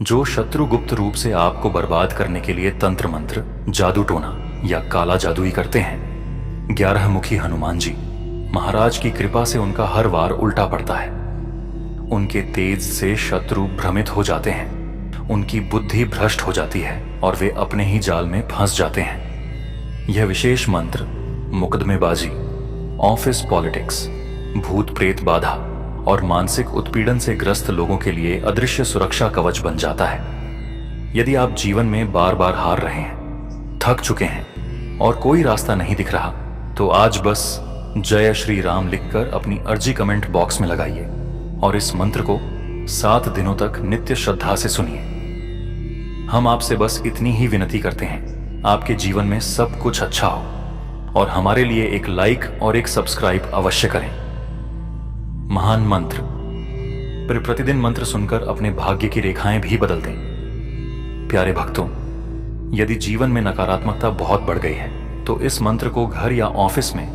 जो शत्रु गुप्त रूप से आपको बर्बाद करने के लिए तंत्र मंत्र, जादू टोना या काला जादुई करते हैं, 11 मुखी हनुमान जी महाराज की कृपा से उनका हर वार उल्टा पड़ता है। उनके तेज से शत्रु भ्रमित हो जाते हैं, उनकी बुद्धि भ्रष्ट हो जाती है और वे अपने ही जाल में फंस जाते हैं। यह विशेष मंत्र मुकदमेबाजी, ऑफिस पॉलिटिक्स, भूत प्रेत बाधा और मानसिक उत्पीड़न से ग्रस्त लोगों के लिए अदृश्य सुरक्षा कवच बन जाता है। यदि आप जीवन में बार बार हार रहे हैं, थक चुके हैं और कोई रास्ता नहीं दिख रहा, तो आज बस जय श्री राम लिखकर अपनी अर्जी कमेंट बॉक्स में लगाइए और इस मंत्र को 7 दिनों तक नित्य श्रद्धा से सुनिए। हम आपसे बस इतनी ही विनती करते हैं, आपके जीवन में सब कुछ अच्छा हो और हमारे लिए एक लाइक और एक सब्सक्राइब अवश्य करें। महान मंत्र। फिर प्रतिदिन मंत्र सुनकर अपने भाग्य की रेखाएं भी बदल दें। प्यारे भक्तों, यदि जीवन में नकारात्मकता बहुत बढ़ गई है तो इस मंत्र को घर या ऑफिस में,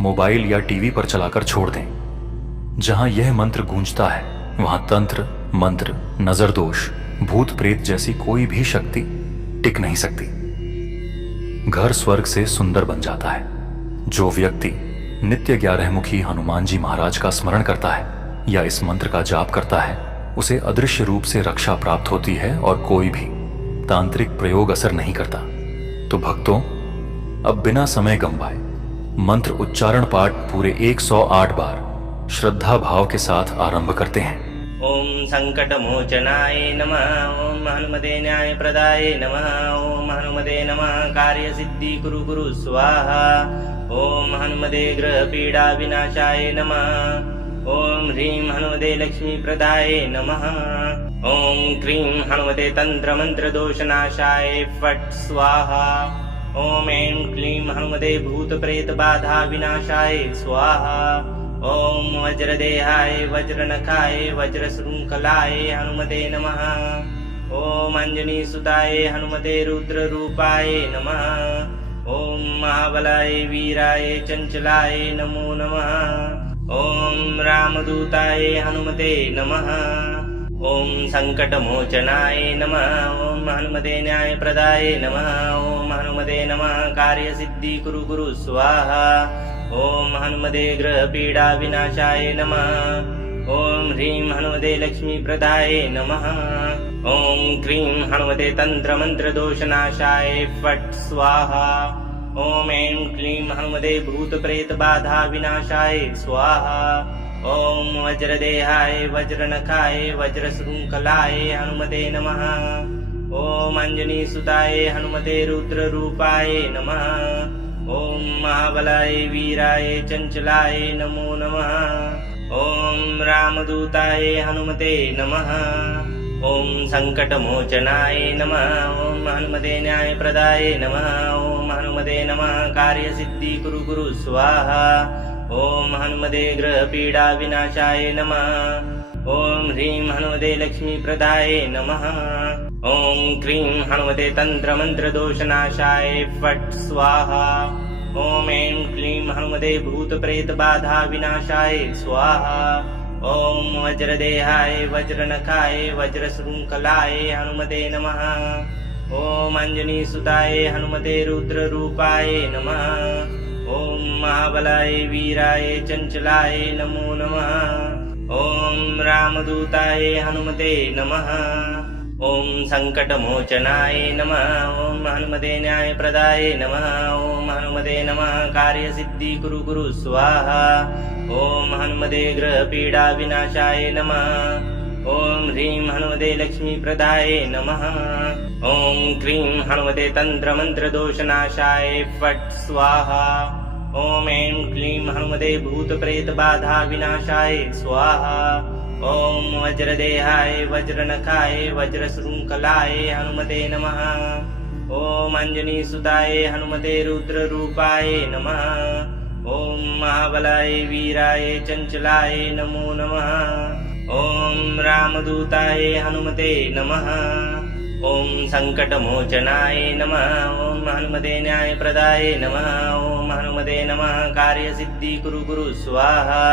मोबाइल या टीवी पर चलाकर छोड़ दें। जहां यह मंत्र गूंजता है वहां तंत्र, मंत्र, नजर दोष, भूत प्रेत जैसी कोई भी शक्ति टिक नहीं सकती। घर स्वर्ग से सुंदर बन जाता है। जो व्यक्ति नित्य 11 मुखी हनुमान जी महाराज का स्मरण करता है या इस मंत्र का जाप करता है, उसे अदृश्य रूप से रक्षा प्राप्त होती है और कोई भी तांत्रिक प्रयोग असर नहीं करता। तो भक्तों, अब बिना समय गंवाए मंत्र उच्चारण पाठ पूरे 108 बार श्रद्धा भाव के साथ आरंभ करते हैं। ओम संकटमोचनाय नमः। ओम हनुमते न्याय प्रदाय नमः। ओम हनुमते नमः। कार्य सिद्धि कुरु कुरु स्वाहा। ओम हनुमते ग्रह पीडा विनाशाय नमः। ओम ह्रीं हनुमते लक्ष्मी प्रदाय नमः। ओम क्रीं हनुमते तंत्र मंत्र दोषनाशाय फट् स्वाहा। ओम ऐं क्लीं हनुमते भूत प्रेत बाधा विनाशाय स्वाहा। ओम वज्रदेहाय वज्रनखाय वज्रशृंखलाय हनुमते नमः। ओम अंजनी सुताय हनुमते रुद्र रूपाय नमः। ओम महाबलाय वीराय चंचलाय नमो नमः। ओम रामदूताय हनुमते नमः। ओम संकटमोचनाय नमः। ओम हनुमते न्याय प्रदाय नमः। ओम हनुमते नमः। कार्य सिद्धि कुरु कुरु स्वाहा। ओम हनुमते ग्रह पीडा विनाशाय नमः। ओम ह्रीं हनुमते लक्ष्मी प्रदाय नमः। ओम क्रीं हनुमते तंत्र मंत्र दोषनाशाय फट् स्वाहा। ओम ऐं क्लीं हनुमते भूत प्रेत बाधा विनाशाय स्वाहा। ओम वज्रदेहाय वज्रनखाय वज्रशृंखलाय हनुमते नमः। ओम अंजनी सुताय हनुमते रुद्र रूपाय नमः। ओम महाबलाय वीराय चंचलाय नमो नमः। ओम रामदूताय हनुमते नमः। ओम संकटमोचनाय नमः। ओम हनुमते न्याय प्रदाय नमः। ओम हनुमते नमः। कार्य सिद्धि कुरु कुरु स्वाहा। ओम हनुमते ग्रह पीडा विनाशाय नमः। ओम ह्रीं हनुमते लक्ष्मी प्रदाय नमः। ओम क्रीं हनुमते तंत्र मंत्र दोषनाशाय फट् स्वाहा। ओम ऐं क्लीं हनुमते भूत प्रेत बाधा विनाशाय स्वाहा। ओम वज्रदेहाय वज्रनखाय वज्रशृंखलाय हनुमते नमः। ओम अंजनी सुताय हनुमते रुद्र रूपाय नमः। ओम महाबलाय वीराय चंचलाय नमो नमः। ओम रामदूताय हनुमते नमः। ओम संकटमोचनाय नमः। ओम हनुमते न्याय प्रदाय नमः। ओम हनुमते नमः। कार्य सिद्धि कुरु कुरु स्वाहा। ओम हनुमते ग्रह पीडा विनाशाय नमः। ओम ह्रीं हनुमते लक्ष्मी प्रदाय नमः। ओम क्रीं हनुमते तंत्र मंत्र दोषनाशाय फट् स्वाहा। ओम ऐं क्लीं हनुमते भूत प्रेत बाधा विनाशाय स्वाहा। ओम वज्रदेहाय वज्रनखाय वज्रशृंखलाय हनुमते नमः। ओम अंजनी सुताय हनुमते रुद्र रूपाय नमः। ओम महाबलाय वीराय चंचलाय नमो नमः। ओम रामदूताय हनुमते नमः। ओम संकटमोचनाय नमः। ओम हनुमते न्याय प्रदाय नमः। ओम हनुमते नमः। कार्य सिद्धि कुरु कुरु स्वाहा।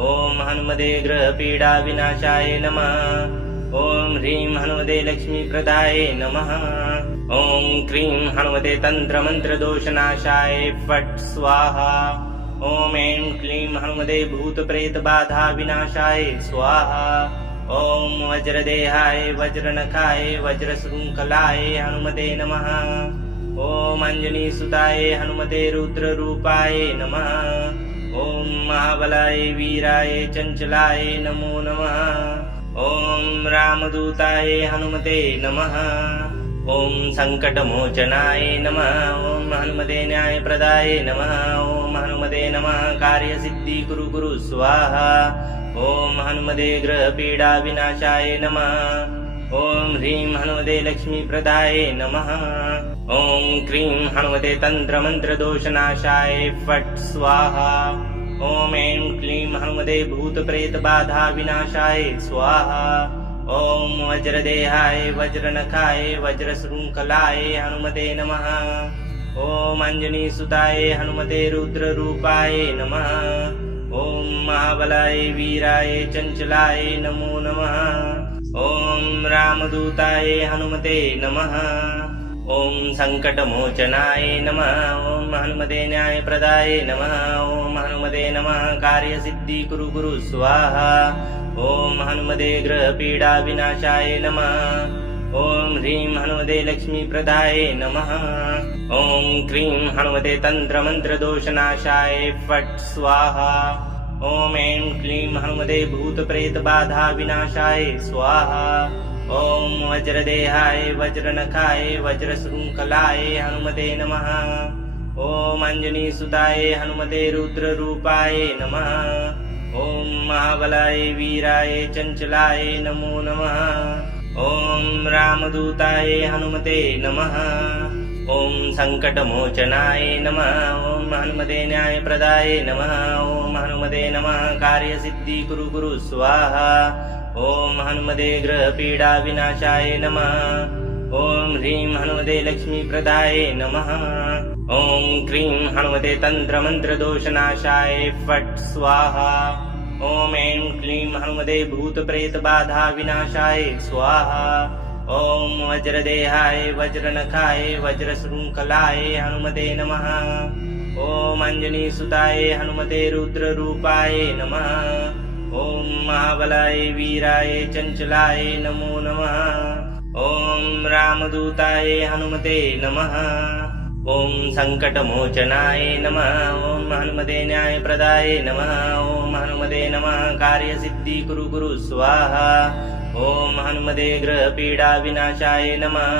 ओम हनुमते ग्रह पीडा विनाशाय नमः। ॐ ह्रीं हनुमते लक्ष्मीप्रदाय नमः ॐ क्रीं हनुमते तन्त्रमन्त्रदोषनाशाय फट् स्वाहा ॐ ऐं क्लीं हनुमते भूतप्रेतबाधा विनाशाय स्वाहा ॐ वज्रदेहाय वज्रनखाय वज्रशृङ्खलाय हनुमते नमः ॐ अञ्जनीसुताय हनुमते रुद्ररूपाय नमः ॐ महाबलाय वीराय चञ्चलाय नमो नमः ॐ रामदूताय हनुमते नमः ॐ सङ्कटमोचनाय नमः ॐ हनुमते न्यायप्रदाय नमः ॐ हनुमते नमः कार्यसिद्धिकुरु कुरु स्वाहा ॐ हनुमते ग्रहपीडाविनाशाय नमः ॐ ह्रीं हनुमते लक्ष्मीप्रदाय नमः ॐ क्रीं हनुमते तन्त्रमन्त्रदोषनाशाय फट् स्वाहा ॐ ऐं क्लीं हनुमते भूतप्रेतबाधा विनाशाय स्वाहा ॐ वज्रदेहाय वज्रनखाय वज्रशृङ्खलाय हनुमते नमः ॐ अञ्जनीसुताय हनुमते रुद्ररूपाय नमः ॐ महाबलाय वीराय चञ्चलाय नमो नमः ॐ रामदूताय हनुमते नमः ॐ सङ्कटमोचनाय नमः ॐ हनुमते न्यायप्रदाय नमः ॐ हनुमते नमः कार्यसिद्धिकुरु कुरु स्वाहा ॐ हनुमते ग्रहपीडाविनाशाय नमः ॐ ह्रीं हनुमते लक्ष्मीप्रदाय नमः ॐ क्रीं हनुमते तन्त्रमन्त्रदोषनाशाय फट् स्वाहा ॐ ऐं क्लीं हनुमते भूतप्रेतबाधा विनाशाय स्वाहा ॐ वज्रदेहाय वज्रनखाय वज्रशृङ्खलाय हनुमते नमः ॐ अञ्जनीसुताय हनुमते रुद्ररूपाय नमः ॐ महाबलाय वीराय चञ्चलाय नमो नमः ॐ रामदूताय हनुमते नमः ॐ सङ्कटमोचनाय नमः ॐ हनुमते न्यायप्रदाय नमः ॐ हनुमते नमः कार्यसिद्धिकुरु कुरु स्वाहा ॐ हनुमते ग्रहपीडाविनाशाय नमः ॐ ह्रीं हनुमते लक्ष्मीप्रदाय नमः ॐ क्रीं हनुमते तन्त्रमन्त्रदोषनाशाय फट् स्वाहा ॐ ऐं क्लीं हनुमते भूतप्रेतबाधा विनाशाय स्वाहा ॐ वज्रदेहाय वज्रनखाय वज्रशृङ्खलाय हनुमते नमः ॐ अञ्जनीसुताय हनुमते रुद्ररूपाय नमः ॐ महाबलाय वीराय चञ्चलाय नमो नमः ॐ रामदूताय हनुमते नमः ॐ सङ्कटमोचनाय नमः ॐ हनुमते न्यायप्रदाय नमः ॐ हनुमते नमः कार्यसिद्धिकुरु कुरु स्वाहा ॐ हनुमते ग्रहपीडाविनाशाय नमः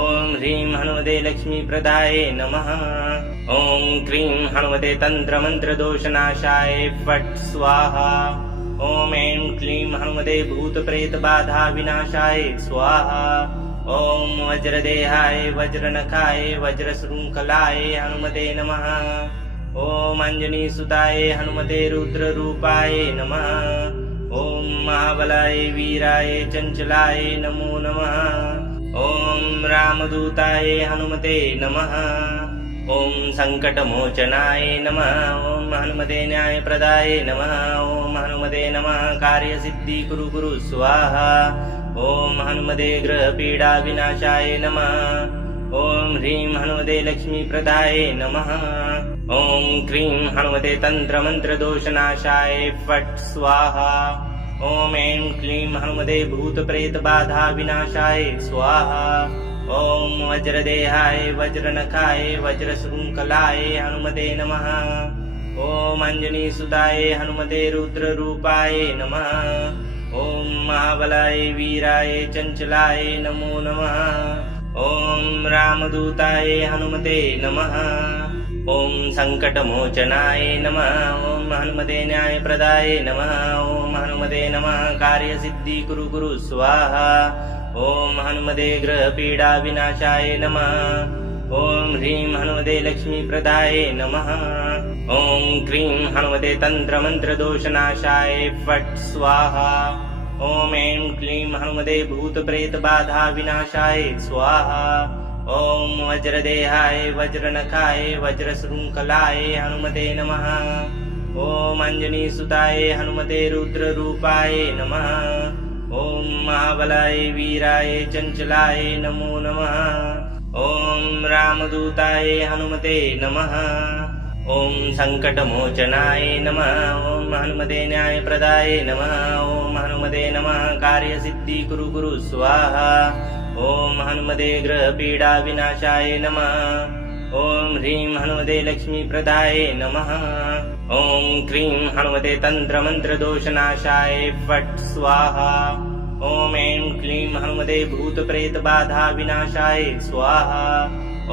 ॐ ह्रीं हनुमते लक्ष्मीप्रदाय नमः ॐ क्रीं हनुमते तन्त्रमन्त्रदोषनाशाय फट् स्वाहा ॐ ऐं क्लीं हनुमते भूतप्रेतबाधा विनाशाय स्वाहा ॐ वज्रदेहाय वज्रनखाय वज्रशृङ्खलाय हनुमते नमः ॐ अञ्जनीसुताय हनुमते रुद्ररूपाय नमः ॐ महाबलाय वीराय चञ्चलाय नमो नमः ॐ रामदूताय हनुमते नमः ॐ सङ्कटमोचनाय नमः ॐ हनुमते न्यायप्रदाय नमः ॐ हनुमते नमः कार्यसिद्धिकुरु कुरु स्वाहा ॐ हनुमते ग्रहपीडाविनाशाय नमः ॐ ह्रीं हनुमते लक्ष्मीप्रदाय नमः ॐ क्रीं हनुमते तन्त्रमन्त्रदोषनाशाय फट् स्वाहा ॐ ऐं क्लीं हनुमते भूतप्रेतबाधा विनाशाय स्वाहा ॐ वज्रदेहाय वज्रनखाय वज्रशृङ्खलाय हनुमते नमः ॐ अञ्जनीसुताय हनुमते रुद्ररूपाय नमः ॐ महाबलाय वीराय चञ्चलाय नमो नमः ॐ रामदूताय हनुमते नमः ॐ सङ्कटमोचनाय नमः ॐ हनुमते न्यायप्रदाय नमः ॐ हनुमते नमः कार्यसिद्धिकुरु कुरु स्वाहा ॐ हनुमते ग्रहपीडाविनाशाय नमः ॐ ह्रीं हनुमते लक्ष्मीप्रदाय नमः ॐ क्रीं हनुमते तन्त्रमन्त्रदोषनाशाय फट् स्वाहा ॐ ऐं क्लीं हनुमते भूतप्रेतबाधा विनाशाय स्वाहा ॐ वज्रदेहाय वज्रनखाय वज्रशृङ्खलाय हनुमते नमः ॐ अञ्जनीसुताय हनुमते रुद्ररूपाय नमः ॐ महाबलाय वीराय चञ्चलाय नमो नमः ॐ रामदूताय हनुमते नमः ॐ सङ्कटमोचनाय नमः ॐ हनुमते न्यायप्रदाय नमः ॐ हनुमते नमः कार्यसिद्धि कुरु कुरु स्वाहा ॐ हनुमते ग्रहपीडाविनाशाय नमः ॐ ह्रीं हनुमते लक्ष्मीप्रदाय नमः ॐ क्रीं हनुमते तन्त्रमन्त्रदोषनाशाय फट् स्वाहा ॐ ऐं क्लीं हनुमते भूतप्रेतबाधाविनाशाय स्वाहा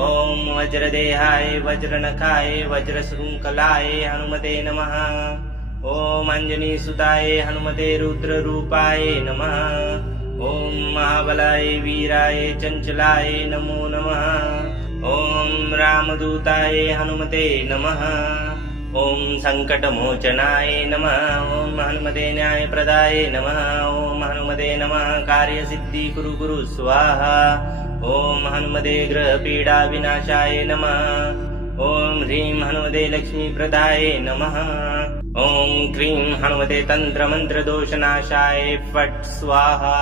ॐ वज्रदेहाय वज्रनखाय वज्रशृङ्खलाय हनुमते नमः ॐ अञ्जनीसुताय हनुमते रुद्ररूपाय नमः ॐ महाबलाय वीराय चञ्चलाय नमो नमः ॐ रामदूताय हनुमते नमः ॐ सङ्कटमोचनाय नमः ॐ हनुमते न्यायप्रदाय नमः ॐ हनुमते नमः कार्यसिद्धि कुरु कुरु स्वाहा ॐ हनुमते ग्रहपीडाविनाशाय नमः ॐ ह्रीं हनुमते लक्ष्मीप्रदाय नमः ॐ क्रीं हनुमते तन्त्रमन्त्रदोषनाशाय फट् स्वाहा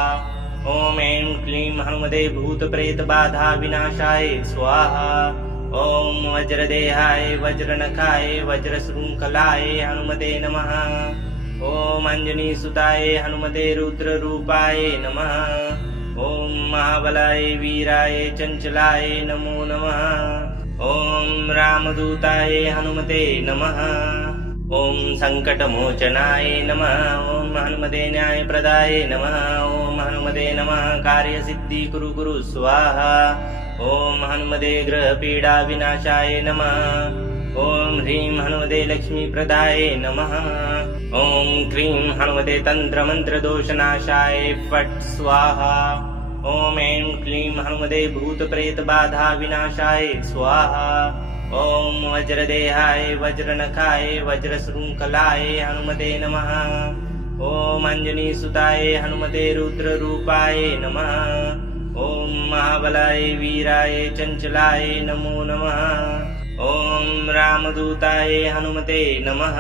ॐ ऐं क्लीं हनुमते भूतप्रेतबाधाविनाशाय स्वाहा ॐ वज्रदेहाय वज्रनखाय वज्रशृङ्खलाय हनुमते नमः ॐ अञ्जनीसुताय हनुमते रुद्ररूपाय नमः ॐ महाबलाय वीराय चञ्चलाय नमो नमः ॐ रामदूताय हनुमते नमः ॐ सङ्कटमोचनाय नमः ॐ हनुमते न्यायप्रदाय नमः ॐ हनुमते नमः कार्यसिद्धि कुरु कुरु स्वाहा ॐ हनुमते ग्रहपीडाविनाशाय नमः ॐ ह्रीं हनुमते लक्ष्मीप्रदाय नमः ॐ क्रीं हनुमते तन्त्रमन्त्रदोषनाशाय फट् स्वाहा ॐ ऐं क्लीं हनुमते भूतप्रेतबाधाविनाशाय स्वाहा ॐ वज्रदेहाय वज्रनखाय वज्रशृङ्खलाय हनुमते नमः ॐ अञ्जनीसुताय हनुमते रुद्ररूपाय नमः ॐ महाबलाय वीराय चञ्चलाय नमो नमः ॐ रामदूताय हनुमते नमः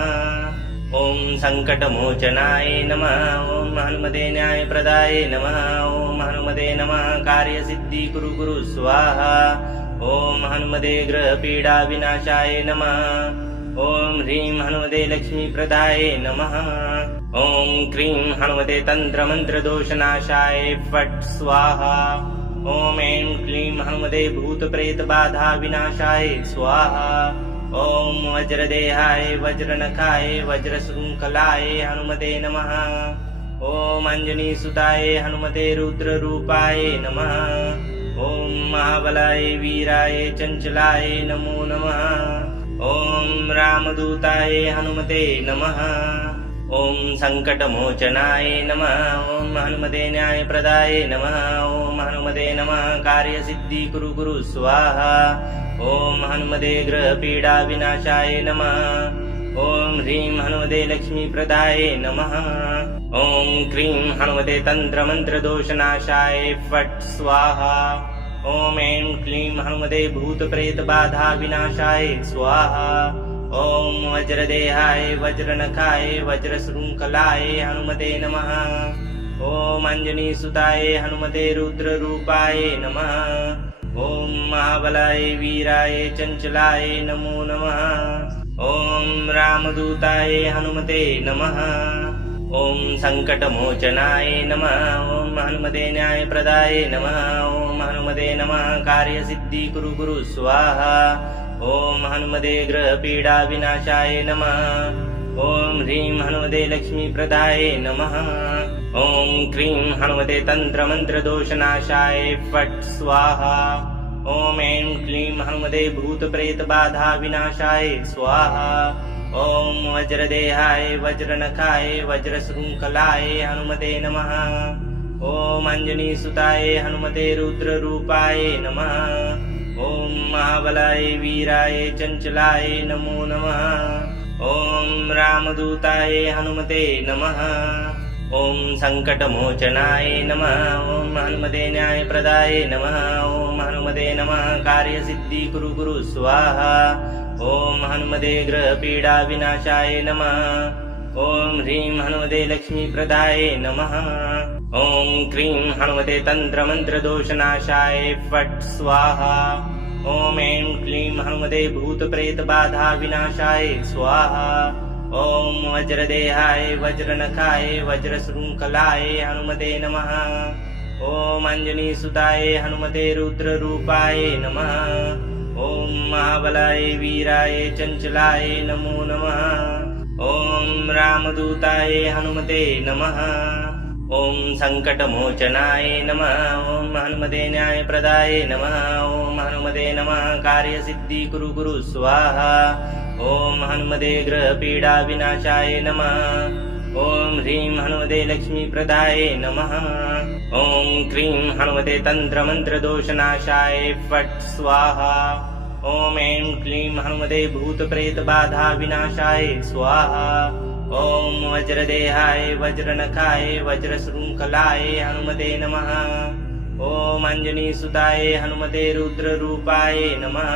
ॐ सङ्कटमोचनाय नमः ॐ हनुमते न्यायप्रदाय नमः ॐ हनुमते नमः कार्यसिद्धि कुरु कुरु स्वाहा ॐ हनुमते ग्रहपीडाविनाशाय नमः ॐ ह्रीं हनुमते लक्ष्मीप्रदाय नमः ॐ क्रीं हनुमते तन्त्रमन्त्रदोषनाशाय फट् स्वाहा ॐ ऐं क्लीं हनुमते भूतप्रेतबाधाविनाशाय स्वाहा ॐ वज्रदेहाय वज्रनखाय वज्रशृङ्खलाय हनुमते नमः ॐ अञ्जनीसुताय हनुमते रुद्ररूपाय नमः ॐ महाबलाय वीराय चञ्चलाय नमो नमः ॐ रामदूताय हनुमते नमः ॐ सङ्कटमोचनाय नमः ॐ हनुमते न्यायप्रदाय नमः ॐ हनुमते नमः कार्यसिद्धि कुरु कुरु स्वाहा ॐ हनुमते ग्रहपीडाविनाशाय नमः ॐ ह्रीं हनुमते लक्ष्मीप्रदाय नमः ॐ क्रीं हनुमते तन्त्रमन्त्रदोषनाशाय फट् स्वाहा ॐ ऐं क्लीं हनुमते भूतप्रेतबाधाविनाशाय स्वाहा ॐ वज्रदेहाय वज्रनखाय वज्रशृङ्खलाय हनुमते नमः ॐ अञ्जनीसुताय हनुमते रुद्ररूपाय नमः ॐ महाबलाय वीराय चञ्चलाय नमो नमः ॐ रामदूताय हनुमते नमः ॐ सङ्कटमोचनाय नमः ॐ हनुमते न्यायप्रदाय नमः ॐ हनुमते नमः कार्यसिद्धि कुरु कुरु स्वाहा ॐ हनुमते ग्रहपीडाविनाशाय नमः ॐ ह्रीं हनुमते लक्ष्मीप्रदाय नमः ॐ क्रीं हनुमते तन्त्रमन्त्रदोषनाशाय फट् स्वाहा ॐ ऐं क्लीं हनुमते भूतप्रेतबाधाविनाशाय स्वाहा ॐ वज्रदेहाय वज्रनखाय वज्रशृङ्खलाय हनुमते नमः ॐ अञ्जनीसुताय हनुमते रुद्ररूपाय नमः ॐ महाबलाय वीराय चञ्चलाय नमो नमः ॐ रामदूताय हनुमते नमः ॐ सङ्कटमोचनाय नमः ॐ हनुमते न्यायप्रदाय नमः ॐ हनुमते नमः कार्यसिद्धि कुरु कुरु स्वाहा ॐ हनुमते ग्रहपीडाविनाशाय नमः ॐ ह्रीं हनुमते लक्ष्मीप्रदाय नमः ॐ क्रीं हनुमते तन्त्रमन्त्रदोषनाशाय फट् स्वाहा। ॐ ऐं क्लीं हनुमते भूतप्रेतबाधा विनाशाय स्वाहा। ॐ वज्रदेहाय वज्रनखाय वज्रशृङ्खलाय हनुमते नमः। ॐ अञ्जनीसुताय हनुमते रुद्ररूपाय नमः। ॐ महाबलाय वीराय चञ्चलाय नमो नमः। ॐ रामदूताय हनुमते नमः। ॐ सङ्कटमोचनाय नमः। ॐ हनुमते न्यायप्रदाय नमः। ॐ हनुमते नमः कार्यसिद्धिकुरु कुरु स्वाहा। ॐ हनुमते ग्रहपीडाविनाशाय नमः। ॐ ह्रीं हनुमते लक्ष्मीप्रदाय नमः। ॐ क्रीं हनुमते तन्त्रमन्त्रदोषनाशाय फट् स्वाहा। ॐ ऐं क्लीं हनुमते भूतप्रेतबाधाविनाशाय स्वाहा। ॐ वज्रदेहाय वज्रनखाय वज्रशृङ्खलाय हनुमते नमः। ॐ अञ्जनीसुताय हनुमते रुद्ररूपाय नमः।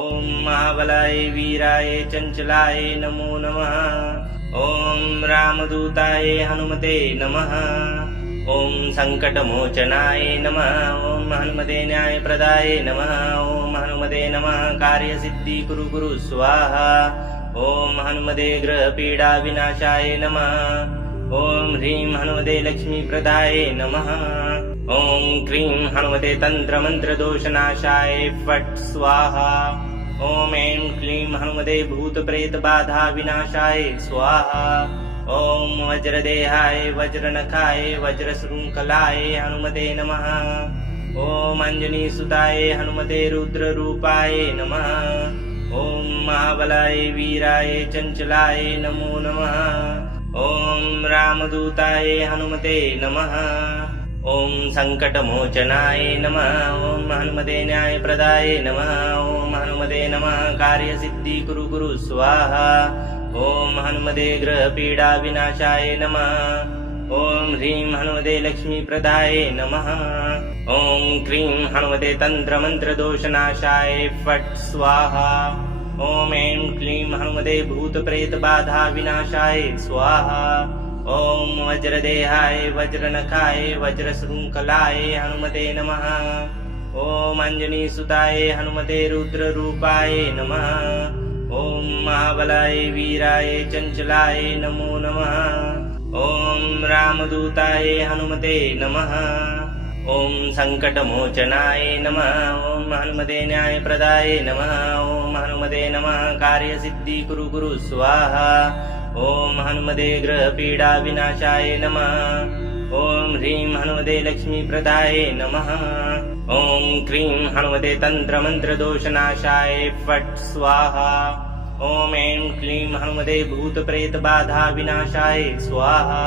ॐ महाबलाय वीराय चञ्चलाय नमो नमः। ॐ रामदूताय हनुमते नमः। ॐ सङ्कटमोचनाय नमः। ॐ हनुमते न्यायप्रदाय नमः। ॐ हनुमते नमः कार्यसिद्धिकुरु कुरु स्वाहा। ॐ हनुमते ग्रहपीडाविनाशाय नमः। ॐ ह्रीं हनुमते लक्ष्मीप्रदाय नमः। ॐ क्रीं हनुमते तन्त्रमन्त्रदोषनाशाय फट् स्वाहा। ॐ ऐं क्लीं हनुमते भूतप्रेतबाधाविनाशाय स्वाहा। ॐ वज्रदेहाय वज्रनखाय वज्रशृङ्खलाय हनुमते नमः। ॐ अञ्जनीसुताय हनुमते रुद्ररूपाय नमः। ॐ महाबलाय वीराय चञ्चलाय नमो नमः। ॐ रामदूताय हनुमते नमः। ॐ सङ्कटमोचनाय नमः। ॐ हनुमते न्यायप्रदाय नमः। ॐ हनुमते नमः कार्यसिद्धिकुरु कुरु स्वाहा। ॐ हनुमते ग्रहपीडाविनाशाय नमः। ॐ ह्रीं हनुमते लक्ष्मीप्रदाय नमः। ॐ क्रीं हनुमते तन्त्रमन्त्रदोषनाशाय फट् स्वाहा। ॐ ऐं क्लीं हनुमते भूतप्रेतबाधाविनाशाय स्वाहा। ॐ वज्रदेहाय वज्रनखाय वज्रशृङ्खलाय हनुमते नमः। ॐ अञ्जनीसुताय हनुमते रुद्ररूपाय नमः। ॐ महाबलाय वीराय चञ्चलाय नमो नमः। ॐ रामदूताय हनुमते नमः। ॐ सङ्कटमोचनाय नमः। ॐ हनुमते न्यायप्रदाय नमः। ॐ हनुमते नमः कार्यसिद्धिकुरु कुरु स्वाहा। ॐ हनुमते ग्रहपीडाविनाशाय नमः। ॐ ह्रीं हनुमते लक्ष्मीप्रदाय नमः। ॐ क्रीं हनुमते तन्त्रमन्त्रदोषनाशाय फट् स्वाहा। ॐ ऐं क्लीं हनुमते भूतप्रेतबाधाविनाशाय स्वाहा।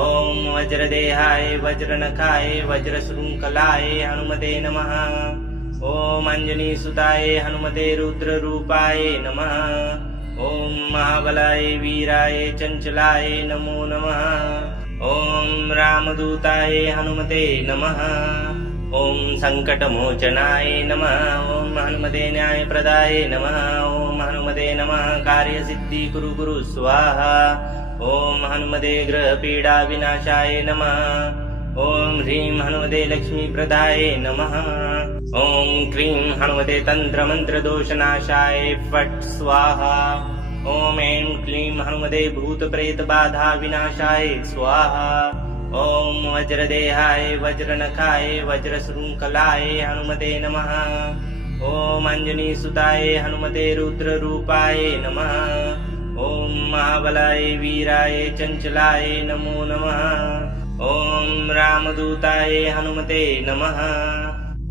ॐ वज्रदेहाय वज्रनखाय वज्रशृङ्खलाय हनुमते नमः। ॐ अञ्जनीसुताय हनुमते रुद्ररूपाय नमः। ॐ महाबलाय वीराय चञ्चलाय नमो नमः। ॐ रामदूताय हनुमते नमः। ॐ सङ्कटमोचनाय नमः। ॐ हनुमते न्यायप्रदाय नमः। ॐ हनुमते नमः कार्यसिद्धिकुरु कुरु स्वाहा। ॐ हनुमते ग्रहपीडाविनाशाय नमः। ॐ ह्रीं हनुमते लक्ष्मीप्रदाय नमः। ॐ क्रीं हनुमते तन्त्रमन्त्रदोषनाशाय फट् स्वाहा। ॐ ऐं क्लीं हनुमते भूतप्रेतबाधाविनाशाय स्वाहा। ॐ वज्रदेहाय वज्रनखाय वज्रशृङ्खलाय हनुमते नमः। ॐ अञ्जनीसुताय हनुमते रुद्ररूपाय नमः। ॐ महाबलाय वीराय चञ्चलाय नमो नमः। ॐ रामदूताय हनुमते नमः।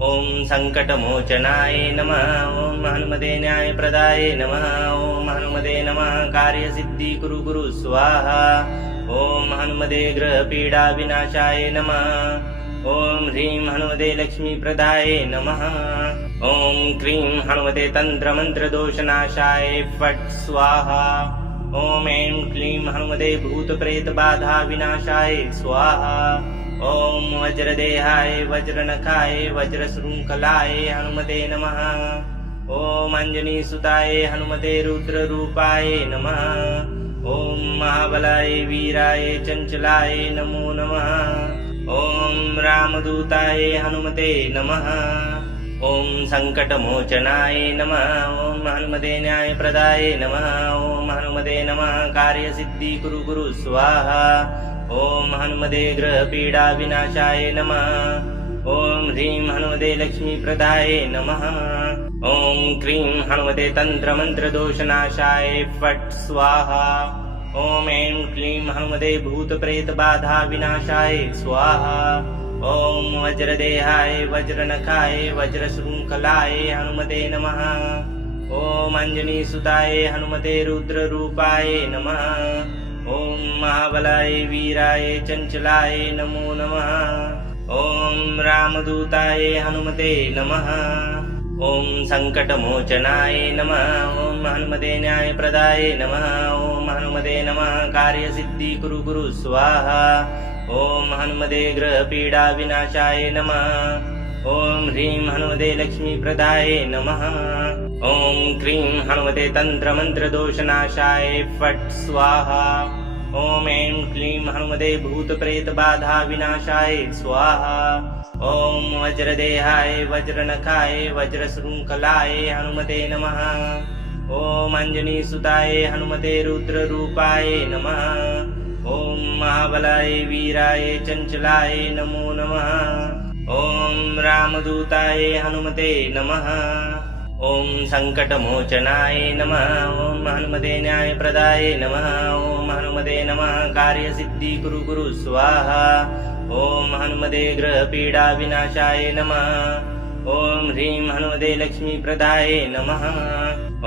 ॐ सङ्कटमोचनाय नमः। ॐ हनुमते न्यायप्रदाय नमः। ॐ हनुमते नमः कार्यसिद्धिकुरु कुरु स्वाहा। ॐ हनुमते ग्रहपीडाविनाशाय नमः। ॐ ह्रीं हनुमते लक्ष्मीप्रदाय नमः। ॐ क्रीं हनुमते तन्त्रमन्त्रदोषनाशाय फट् स्वाहा। ॐ ऐं क्लीं हनुमते भूतप्रेतबाधाविनाशाय स्वाहा। ॐ वज्रदेहाय वज्रनखाय वज्रशृङ्खलाय हनुमते नमः। ॐ अञ्जनीसुताय हनुमते रुद्ररूपाय नमः। ॐ महाबलाय वीराय चञ्चलाय नमो नमः। ॐ रामदूताय हनुमते नमः। ॐ सङ्कटमोचनाय नमः। ॐ हनुमते न्यायप्रदाय नमः। ॐ हनुमते नमः कार्यसिद्धि कुरु कुरु स्वाहा। ॐ हनुमते ग्रहपीडाविनाशाय नमः। ॐ ह्रीं हनुमते लक्ष्मीप्रदाय नमः। ॐ क्रीं हनुमते तन्त्रमन्त्रदोषनाशाय फट् स्वाहा। ॐ ऐं क्लीं हनुमते भूतप्रेतबाधाविनाशाय स्वाहा। ॐ वज्रदेहाय वज्रनखाय वज्रशृङ्खलाय हनुमते नमः। ॐ अञ्जनीसुताय हनुमते रुद्ररूपाय नमः। ॐ महाबलाय वीराय चञ्चलाय नमो नमः। ॐ रामदूताय हनुमते नमः। ॐ सङ्कटमोचनाय नमः। ॐ हनुमते न्यायप्रदाय नमः। ॐ हनुमते नमः कार्यसिद्धि कुरु कुरु स्वाहा। ॐ हनुमते ग्रहपीडाविनाशाय नमः। ॐ ह्रीं हनुमते लक्ष्मीप्रदाय नमः। ॐ क्रीं हनुमते तन्त्रमन्त्रदोषनाशाय फट् स्वाहा। ॐ ऐं क्लीं हनुमते भूतप्रेतबाधाविनाशाय स्वाहा। ॐ वज्रदेहाय वज्रनखाय वज्रशृङ्खलाय हनुमते नमः। ॐ अञ्जनीसुताय हनुमते रुद्ररूपाय नमः। ॐ महाबलाय वीराय चञ्चलाय नमो नमः। ॐ रामदूताय हनुमते नमः। ॐ सङ्कटमोचनाय नमः। ॐ हनुमते न्यायप्रदाय नमः। ॐ हनुमते नमः कार्यसिद्धि कुरु कुरु स्वाहा। ॐ हनुमते ग्रहपीडाविनाशाय नमः। ॐ ह्रीं हनुमते लक्ष्मीप्रदाय नमः।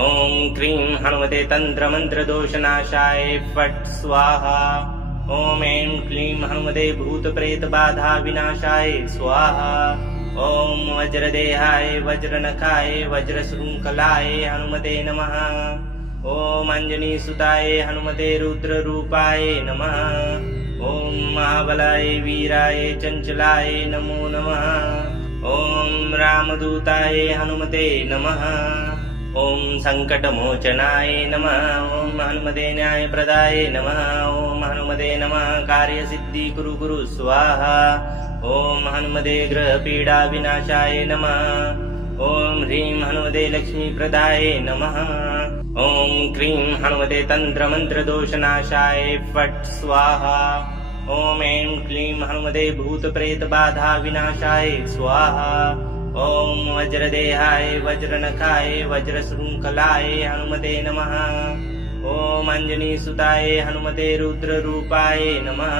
ॐ क्रीं हनुमते तन्त्रमन्त्रदोषनाशाय फट् स्वाहा। ॐ ऐं क्लीं हनुमते भूतप्रेतबाधाविनाशाय स्वाहा। ॐ वज्रदेहाय वज्रनखाय वज्रशृङ्खलाय हनुमते नमः। ॐ अञ्जनीसुताय हनुमते रुद्ररूपाय नमः। ॐ महाबलाय वीराय चञ्चलाय नमो नमः। ॐ रामदूताय हनुमते नमः। ॐ सङ्कटमोचनाय नमः। ॐ हनुमते न्यायप्रदाय नमः। ॐ हनुमते नमः कार्यसिद्धि कुरु कुरु स्वाहा। ॐ हनुमते ग्रहपीडाविनाशाय नमः। ॐ ह्रीं हनुमते लक्ष्मीप्रदाय नमः। ॐ क्रीं हनुमते तन्त्रमन्त्रदोषनाशाय फट् स्वाहा। ॐ ऐं क्लीं हनुमते भूतप्रेतबाधाविनाशाय स्वाहा। ॐ वज्रदेहाय वज्रनखाय वज्रशृङ्खलाय हनुमते नमः। ॐ अञ्जनीसुताय हनुमते रुद्ररूपाय नमः।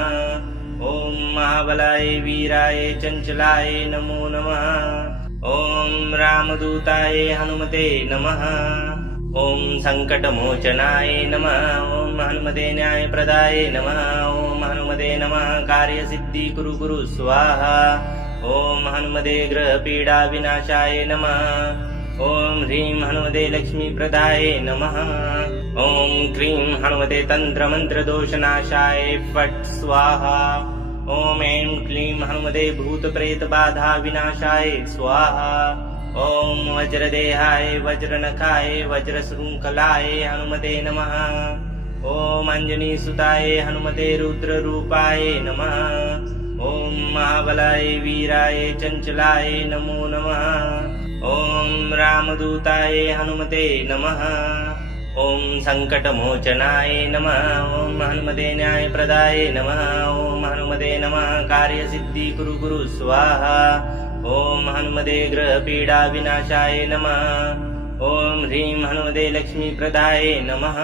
ॐ महाबलाय वीराय चञ्चलाय नमो नमः। ॐ रामदूताय हनुमते नमः। ॐ सङ्कटमोचनाय नमः। ॐ हनुमते न्यायप्रदाय नमः। ॐ हनुमते नमः कार्यसिद्धि कुरु कुरु स्वाहा। ॐ हनुमते ग्रहपीडाविनाशाय नमः। ॐ ह्रीं हनुमते लक्ष्मीप्रदाय नमः। ॐ क्रीं हनुमते तन्त्रमन्त्रदोषनाशाय फट् स्वाहा। ॐ ऐं क्लीं हनुमते भूतप्रेतबाधाविनाशाय स्वाहा। ॐ वज्रदेहाय वज्रनखाय वज्रशृङ्खलाय हनुमते नमः। ॐ अञ्जनीसुताय हनुमते रुद्ररूपाय नमः। ॐ महाबलाय वीराय चञ्चलाय नमो नमः। ॐ रामदूताय हनुमते नमः। ॐ सङ्कटमोचनाय नमः। ॐ हनुमते न्यायप्रदाय नमः। ॐ हनुमते नमः कार्यसिद्धि कुरु कुरु स्वाहा। ॐ हनुमते ग्रहपीडाविनाशाय नमः। ॐ ह्रीं हनुमते लक्ष्मीप्रदाय नमः।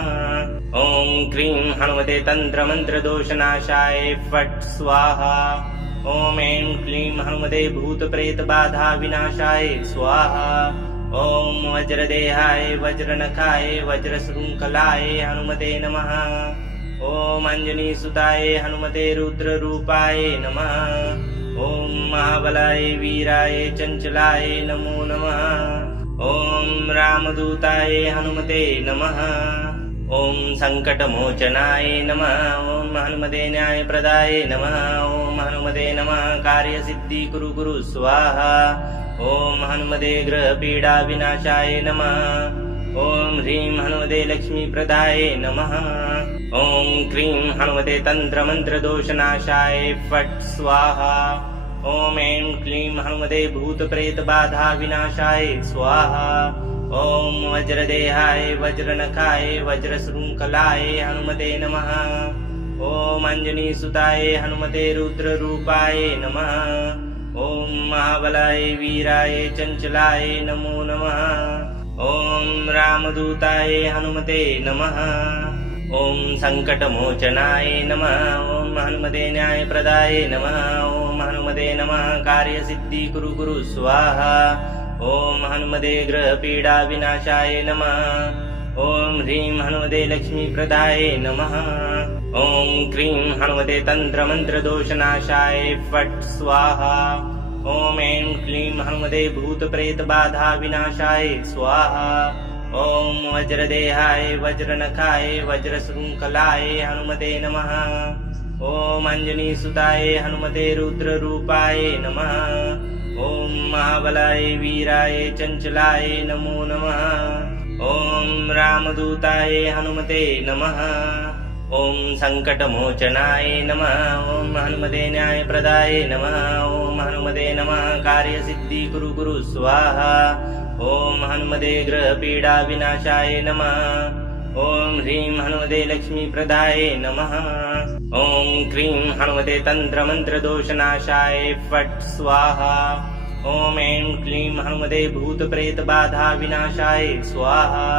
ॐ क्रीं हनुमते तन्त्रमन्त्रदोषनाशाय फट् स्वाहा। ॐ ऐं क्लीं हनुमते भूतप्रेतबाधाविनाशाय स्वाहा। ॐ वज्रदेहाय वज्रनखाय वज्रशृङ्खलाय हनुमते नमः। ॐ अञ्जनीसुताय हनुमते रुद्ररूपाय नमः। ॐ महाबलाय वीराय चञ्चलाय नमो नमः। ॐ रामदूताय हनुमते नमः। ॐ सङ्कटमोचनाय नमः। ॐ हनुमते न्यायप्रदाय नमः। ॐ हनुमते नमः कार्यसिद्धि कुरु कुरु स्वाहा। ॐ हनुमते ग्रहपीडाविनाशाय नमः। ॐ ह्रीं हनुमते लक्ष्मीप्रदाय नमः। ॐ क्रीं हनुमते तन्त्रमन्त्रदोषनाशाय फट् स्वाहा। ॐ ऐं क्लीं हनुमते भूतप्रेतबाधाविनाशाय स्वाहा। ॐ वज्रदेहाय वज्रनखाय वज्रशृङ्खलाय हनुमते नमः। ॐ अञ्जनीसुताय हनुमते रुद्ररूपाय नमः। ॐ महाबलाय वीराय चञ्चलाय नमो नमः। ॐ रामदूताय हनुमते नमः। ॐ सङ्कटमोचनाय नमः। ॐ हनुमते न्यायप्रदाय नमः। ॐ हनुमते नमः कार्यसिद्धिकुरु कुरु स्वाहा। ॐ हनुमते ग्रहपीडाविनाशाय नमः। ॐ ह्रीं हनुमते लक्ष्मीप्रदाय नमः। ॐ क्रीं हनुमते तन्त्रमन्त्रदोषनाशाय फट् स्वाहा। ॐ ऐं क्लीं हनुमते भूतप्रेतबाधाविनाशाय स्वाहा। ॐ वज्रदेहाय वज्रनखाय वज्रशृङ्खलाय हनुमते नमः। ॐ अञ्जनीसुताय हनुमते रुद्ररूपाय नमः। ॐ महाबलाय वीराय चञ्चलाय नमो नमः। ॐ रामदूताय हनुमते नमः। ॐ सङ्कटमोचनाय नमः। ॐ हनुमते न्यायप्रदाय नमः। ॐ हनुमते नमः कार्यसिद्धिकुरु कुरु स्वाहा। ॐ हनुमते ग्रहपीडाविनाशाय नमः। ॐ ह्रीं हनुमते लक्ष्मीप्रदाय नमः। ॐ क्रीं हनुमते तन्त्रमन्त्रदोषनाशाय फट् स्वाहा। ॐ ऐं क्लीं हनुमते भूतप्रेतबाधाविनाशाय स्वाहा।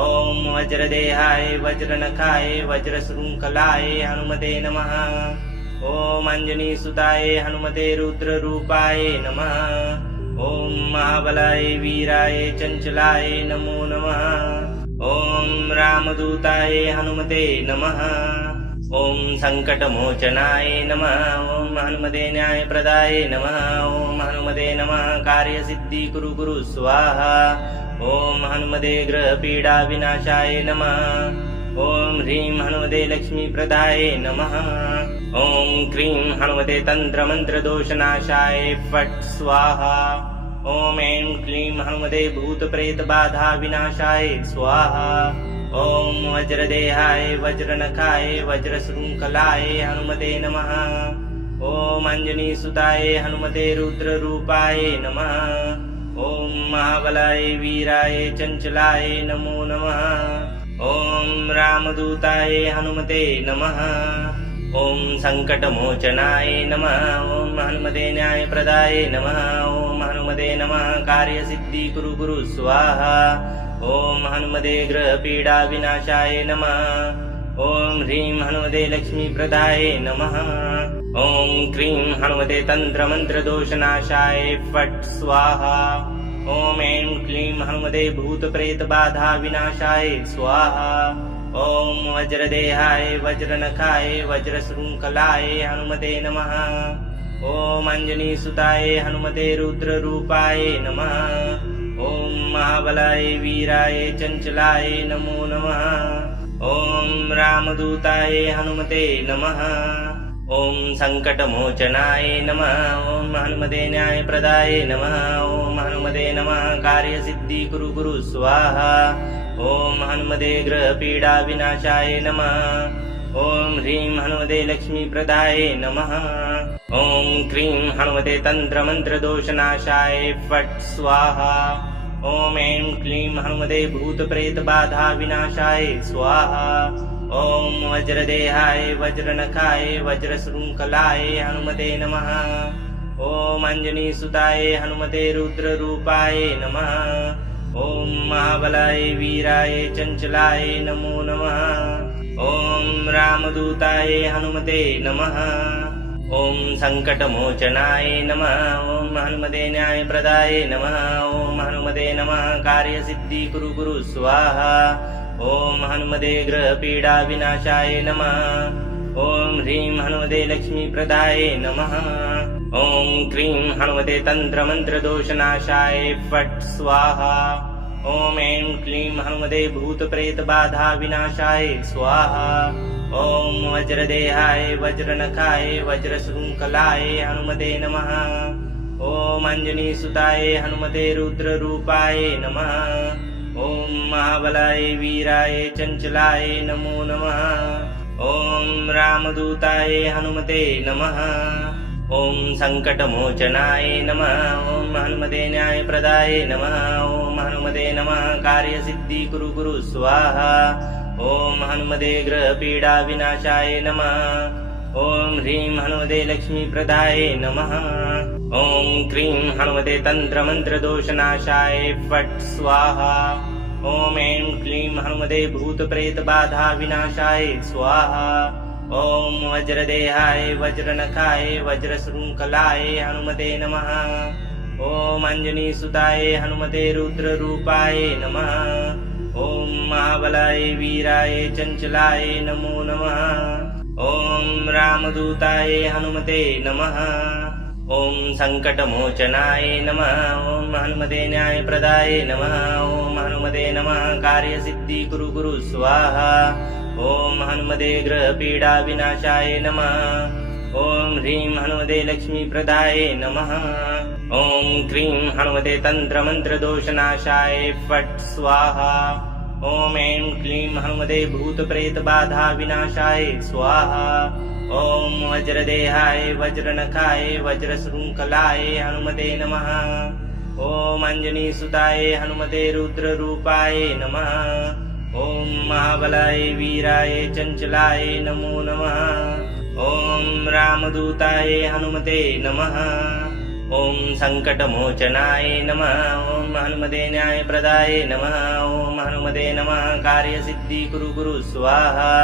ॐ वज्रदेहाय वज्रनखाय वज्रशृङ्खलाय हनुमते नमः। ॐ अञ्जनीसुताय हनुमते रुद्ररूपाय नमः। ॐ महाबलाय वीराय चञ्चलाय नमो नमः। ॐ रामदूताय हनुमते नमः। ॐ सङ्कटमोचनाय नमः। ॐ हनुमते न्यायप्रदाय नमः। ॐ हनुमते नमः कार्यसिद्धिकुरु कुरु स्वाहा। ॐ हनुमते ग्रहपीडाविनाशाय नमः। ॐ ह्रीं हनुमते लक्ष्मीप्रदाय नमः। ॐ क्रीं हनुमते तन्त्रमन्त्रदोषनाशाय फट् स्वाहा। ॐ ऐं क्लीं हनुमते भूतप्रेतबाधाविनाशाय स्वाहा। ॐ वज्रदेहाय वज्रनखाय वज्रशृङ्खलाय हनुमते नमः। ॐ अञ्जनीसुताय हनुमते रुद्ररूपाय नमः। ॐ महाबलाय वीराय चञ्चलाय नमो नमः। ॐ रामदूताय हनुमते नमः। ॐ सङ्कटमोचनाय नमः। ॐ हनुमते न्यायप्रदाय नमः। ॐ हनुमते नमः कार्यसिद्धिकुरु कुरु स्वाहा। ॐ हनुमते ग्रहपीडाविनाशाय नमः। ॐ ह्रीं हनुमते लक्ष्मीप्रदाय नमः। ॐ क्रीं हनुमते तन्त्रमन्त्रदोषनाशाय फट् स्वाहा। ॐ ऐं क्लीं हनुमते भूतप्रेतबाधाविनाशाय स्वाहा। ॐ वज्रदेहाय वज्रनखाय वज्रशृङ्खलाय हनुमते नमः। ॐ अञ्जनीसुताय हनुमते रुद्ररूपाय नमः। ॐ महाबलाय वीराय चञ्चलाय नमो नमः। ॐ रामदूताय हनुमते नमः। ॐ सङ्कटमोचनाय नमः। ॐ हनुमते न्यायप्रदाय नमः। ॐ हनुमते नमः कार्यसिद्धिकुरु कुरु स्वाहा। ॐ हनुमते ग्रहपीडाविनाशाय नमः। ॐ ह्रीं हनुमते लक्ष्मीप्रदाय नमः। ॐ क्रीं हनुमते तन्त्रमन्त्रदोषनाशाय फट् स्वाहा। ॐ ऐं क्लीं हनुमते भूतप्रेतबाधाविनाशाय स्वाहा। ॐ वज्रदेहाय वज्रनखाय वज्रशृङ्खलाय हनुमते नमः। ॐ अञ्जनीसुताय हनुमते रुद्ररूपाय नमः। ॐ महाबलाय वीराय चञ्चलाय नमो नमः। ॐ रामदूताय हनुमते नमः। ॐ सङ्कटमोचनाय नमः। ॐ हनुमते न्यायप्रदाय नमः। ॐ हनुमते नमः कार्यसिद्धिकुरु कुरु स्वाहा। ॐ हनुमते ग्रहपीडाविनाशाय नमः। ॐ ह्रीं हनुमते लक्ष्मीप्रदाय नमः। ॐ क्रीं हनुमते तन्त्रमन्त्रदोषनाशाय फट् स्वाहा। ॐ ऐं क्लीं हनुमते भूतप्रेतबाधाविनाशाय स्वाहा। ॐ वज्रदेहाय वज्रनखाय वज्रशृङ्खलाय हनुमते नमः। ॐ अञ्जनीसुताय हनुमते रुद्ररूपाय नमः। ॐ महाबलाय वीराय चञ्चलाय नमो नमः। ॐ रामदूताय हनुमते नमः। ॐ सङ्कटमोचनाय नमः। ॐ हनुमते न्यायप्रदाय नमः। ॐ हनुमते नमः कार्यसिद्धि कुरु कुरु स्वाहा। ॐ हनुमते ग्रहपीडाविनाशाय नमः। ॐ ह्रीं हनुमते लक्ष्मीप्रदाय नमः। ॐ क्रीं हनुमते तन्त्रमन्त्रदोषनाशाय फट् स्वाहा। ॐ ऐं क्लीं हनुमते भूतप्रेतबाधाविनाशाय स्वाहा। ॐ वज्रदेहाय वज्रनखाय वज्रशृङ्खलाय हनुमते नमः। ॐ अञ्जनीसुताय हनुमते रुद्ररूपाय नमः। ॐ महाबलाय वीराय चञ्चलाय नमो नमः। ॐ रामदूताय हनुमते नमः। ॐ सङ्कटमोचनाय नमः। ॐ हनुमते न्यायप्रदाय नमः। ॐ हनुमते नमः कार्यसिद्धि कुरु कुरु स्वाहा। ॐ हनुमते ग्रहपीडाविनाशाय नमः। ॐ ह्रीं हनुमते लक्ष्मीप्रदाय नमः। ॐ क्रीं हनुमते तन्त्रमन्त्रदोषनाशाय फट् स्वाहा। ॐ ऐं क्लीं हनुमते भूतप्रेतबाधाविनाशाय स्वाहा। ॐ वज्रदेहाय वज्रनखाय वज्रशृङ्खलाय हनुमते नमः। ॐ अञ्जनीसुताय हनुमते रुद्ररूपाय नमः। ॐ महाबलाय वीराय चञ्चलाय नमो नमः। ॐ रामदूताय हनुमते नमः। ॐ सङ्कटमोचनाय नमः। ॐ हनुमते न्यायप्रदाय नमः। ॐ हनुमते नमः कार्यसिद्धि कुरु कुरु स्वाहा।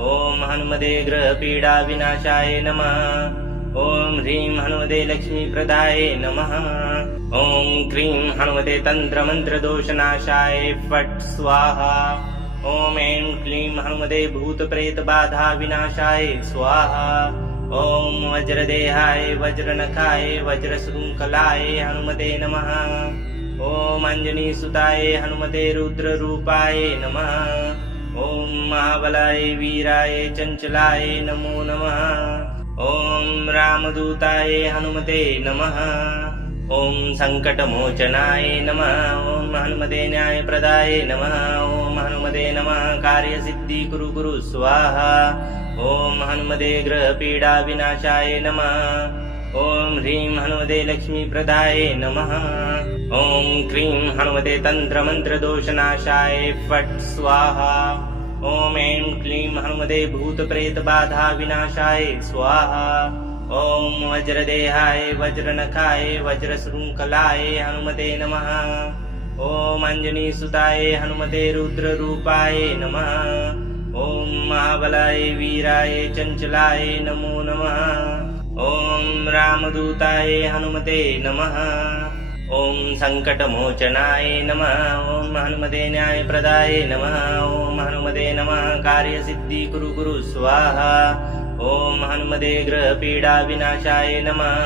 ॐ हनुमते ग्रहपीडाविनाशाय नमः। ॐ ह्रीं हनुमते लक्ष्मीप्रदाय नमः। ॐ क्रीं हनुमते तन्त्रमन्त्रदोषनाशाय फट् स्वाहा। ॐ ऐं क्लीं हनुमते भूतप्रेतबाधाविनाशाय स्वाहा। ॐ वज्रदेहाय वज्रनखाय वज्रशृङ्खलाय हनुमते नमः। ॐ अञ्जनीसुताय हनुमते रुद्ररूपाय नमः। ॐ महाबलाय वीराय चञ्चलाय नमो नमः। ॐ रामदूताय हनुमते नमः। ॐ सङ्कटमोचनाय नमः। ॐ हनुमते न्यायप्रदाय नमः। ॐ हनुमते नमः कार्यसिद्धि कुरु कुरु स्वाहा। ॐ हनुमते ग्रहपीडाविनाशाय नमः। ॐ ह्रीं हनुमते लक्ष्मीप्रदाय नमः। ॐ क्रीं हनुमते तन्त्रमन्त्रदोषनाशाय फट् स्वाहा। ॐ ऐं क्लीं हनुमते भूतप्रेतबाधाविनाशाय स्वाहा। ॐ वज्रदेहाय वज्रनखाय वज्रशृङ्खलाय हनुमते नमः। ॐ अञ्जनीसुताय हनुमते रुद्ररूपाय नमः। ॐ महाबलाय वीराय चञ्चलाय नमो नमः। ॐ रामदूताय हनुमते नमः। ॐ सङ्कटमोचनाय नमः। ॐ हनुमते न्यायप्रदाय नमः। ॐ हनुमते नमः कार्यसिद्धि कुरु कुरु स्वाहा। ॐ हनुमते ग्रहपीडाविनाशाय नमः।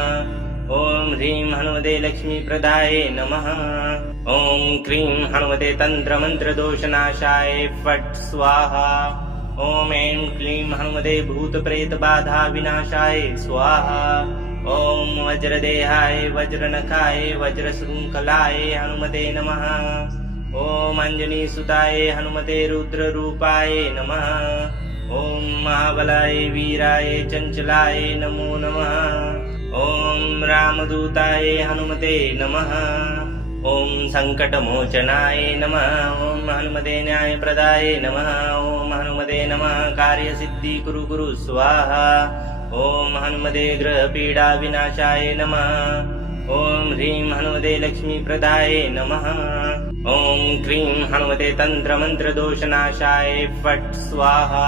ॐ ह्रीं हनुमते लक्ष्मीप्रदाय नमः। ॐ क्रीं हनुमते तन्त्रमन्त्रदोषनाशाय फट् स्वाहा। ॐ ऐं क्लीं हनुमते भूतप्रेतबाधाविनाशाय स्वाहा। ॐ वज्रदेहाय वज्रनखाय वज्रशृङ्खलाय हनुमते नमः। ॐ अञ्जनीसुताय हनुमते रुद्ररूपाय नमः। ॐ महाबलाय वीराय चञ्चलाय नमो नमः। ॐ रामदूताय हनुमते नमः। ॐ सङ्कटमोचनाय नमः। ॐ हनुमते न्यायप्रदाय नमः। ॐ हनुमते नमः कार्यसिद्धि कुरु कुरु स्वाहा। ॐ हनुमते ग्रहपीडाविनाशाय नमः। ॐ ह्रीं हनुमते लक्ष्मीप्रदाय नमः। ॐ क्रीं हनुमते तन्त्रमन्त्रदोषनाशाय फट् स्वाहा।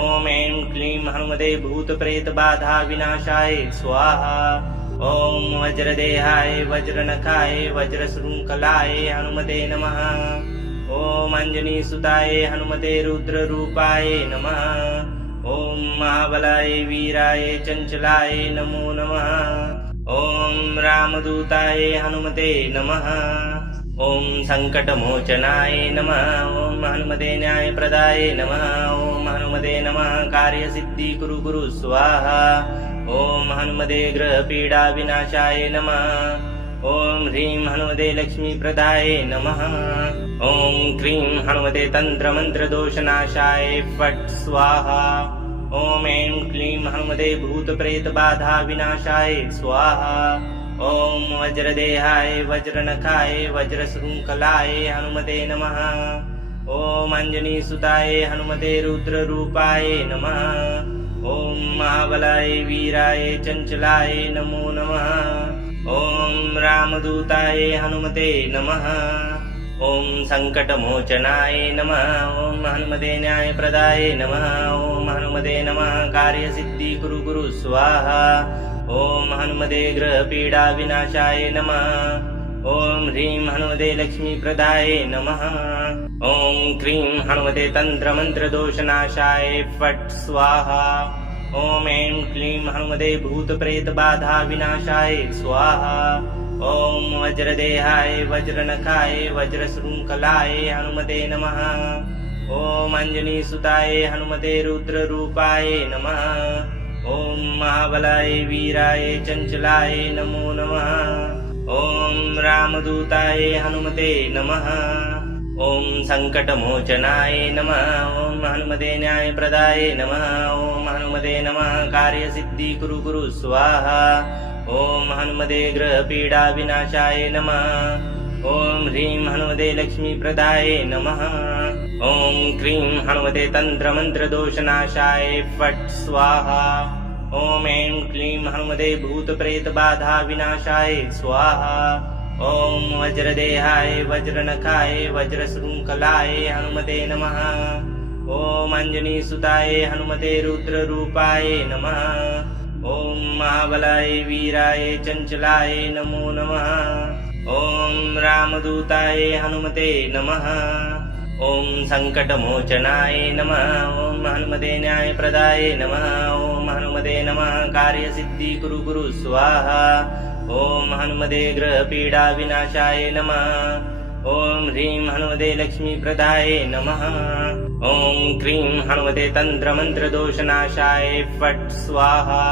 ॐ ऐं क्लीं हनुमते भूतप्रेतबाधाविनाशाय स्वाहा। ॐ वज्रदेहाय वज्रनखाय वज्रशृङ्खलाय हनुमते नमः। ॐ अञ्जनीसुताय हनुमते रुद्ररूपाय नमः। ॐ महाबलाय वीराय चञ्चलाय नमो नमः। ॐ रामदूताय हनुमते नमः। ॐ सङ्कटमोचनाय नमः। ॐ हनुमते न्यायप्रदाय नमः। ॐ हनुमते नमः कार्यसिद्धि कुरु कुरु स्वाहा। ॐ हनुमते ग्रहपीडाविनाशाय नमः। ॐ ह्रीं हनुमते लक्ष्मीप्रदाय नमः। ॐ क्रीं हनुमते तन्त्रमन्त्रदोषनाशाय फट् स्वाहा। ॐ ऐं क्लीं हनुमते भूतप्रेतबाधाविनाशाय स्वाहा। ॐ वज्रदेहाय वज्रनखाय वज्रशृङ्खलाय हनुमते नमः। ॐ अञ्जनीसुताय हनुमते रुद्ररूपाय नमः। ॐ महाबलाय वीराय चञ्चलाय नमो नमः। ॐ रामदूताय हनुमते नमः। ॐ सङ्कटमोचनाय नमः। ॐ हनुमते न्यायप्रदाय नमः। ॐ हनुमते नमः कार्यसिद्धिकुरु कुरु स्वाहा। ॐ हनुमते ग्रहपीडाविनाशाय नमः। ॐ ह्रीं हनुमते लक्ष्मीप्रदाय नमः। ॐ क्रीं हनुमते तन्त्रमन्त्रदोषनाशाय फट् स्वाहा। ॐ ऐं क्लीं हनुमते भूतप्रेतबाधाविनाशाय स्वाहा। ॐ वज्रदेहाय वज्रनखाय वज्रशृङ्खलाय हनुमते नमः। ॐ अञ्जनीसुताय हनुमते रुद्ररूपाय नमः। ॐ महाबलाय वीराय चञ्चलाय नमो नमः। ॐ रामदूताय हनुमते नमः। ॐ सङ्कटमोचनाय नमः। ॐ हनुमते न्यायप्रदाय नमः। ॐ हनुमते नमः कार्यसिद्धिकुरु कुरु स्वाहा। ॐ हनुमते ग्रहपीडाविनाशाय नमः। ॐ ह्रीं हनुमते लक्ष्मीप्रदाय नमः। ॐ क्रीं हनुमते तन्त्रमन्त्रदोषनाशाय फट् स्वाहा। ॐ ऐं क्लीं हनुमते भूतप्रेतबाधाविनाशाय स्वाहा। ॐ वज्रदेहाय वज्रनखाय वज्रशृङ्खलाय हनुमते नमः। ॐ अञ्जनीसुताय हनुमते रुद्ररूपाय नमः। ॐ महाबलाय वीराय चञ्चलाय नमो नमः। ॐ रामदूताय हनुमते नमः। ॐ सङ्कटमोचनाय नमः। ॐ हनुमते न्यायप्रदाय नमः। ॐ हनुमते नमः कार्यसिद्धिकुरु कुरु स्वाहा। ॐ हनुमते ग्रहपीडाविनाशाय नमः। ॐ ह्रीं हनुमते लक्ष्मीप्रदाय नमः। ॐ क्रीं हनुमते तन्त्रमन्त्रदोषनाशाय फट् स्वाहा।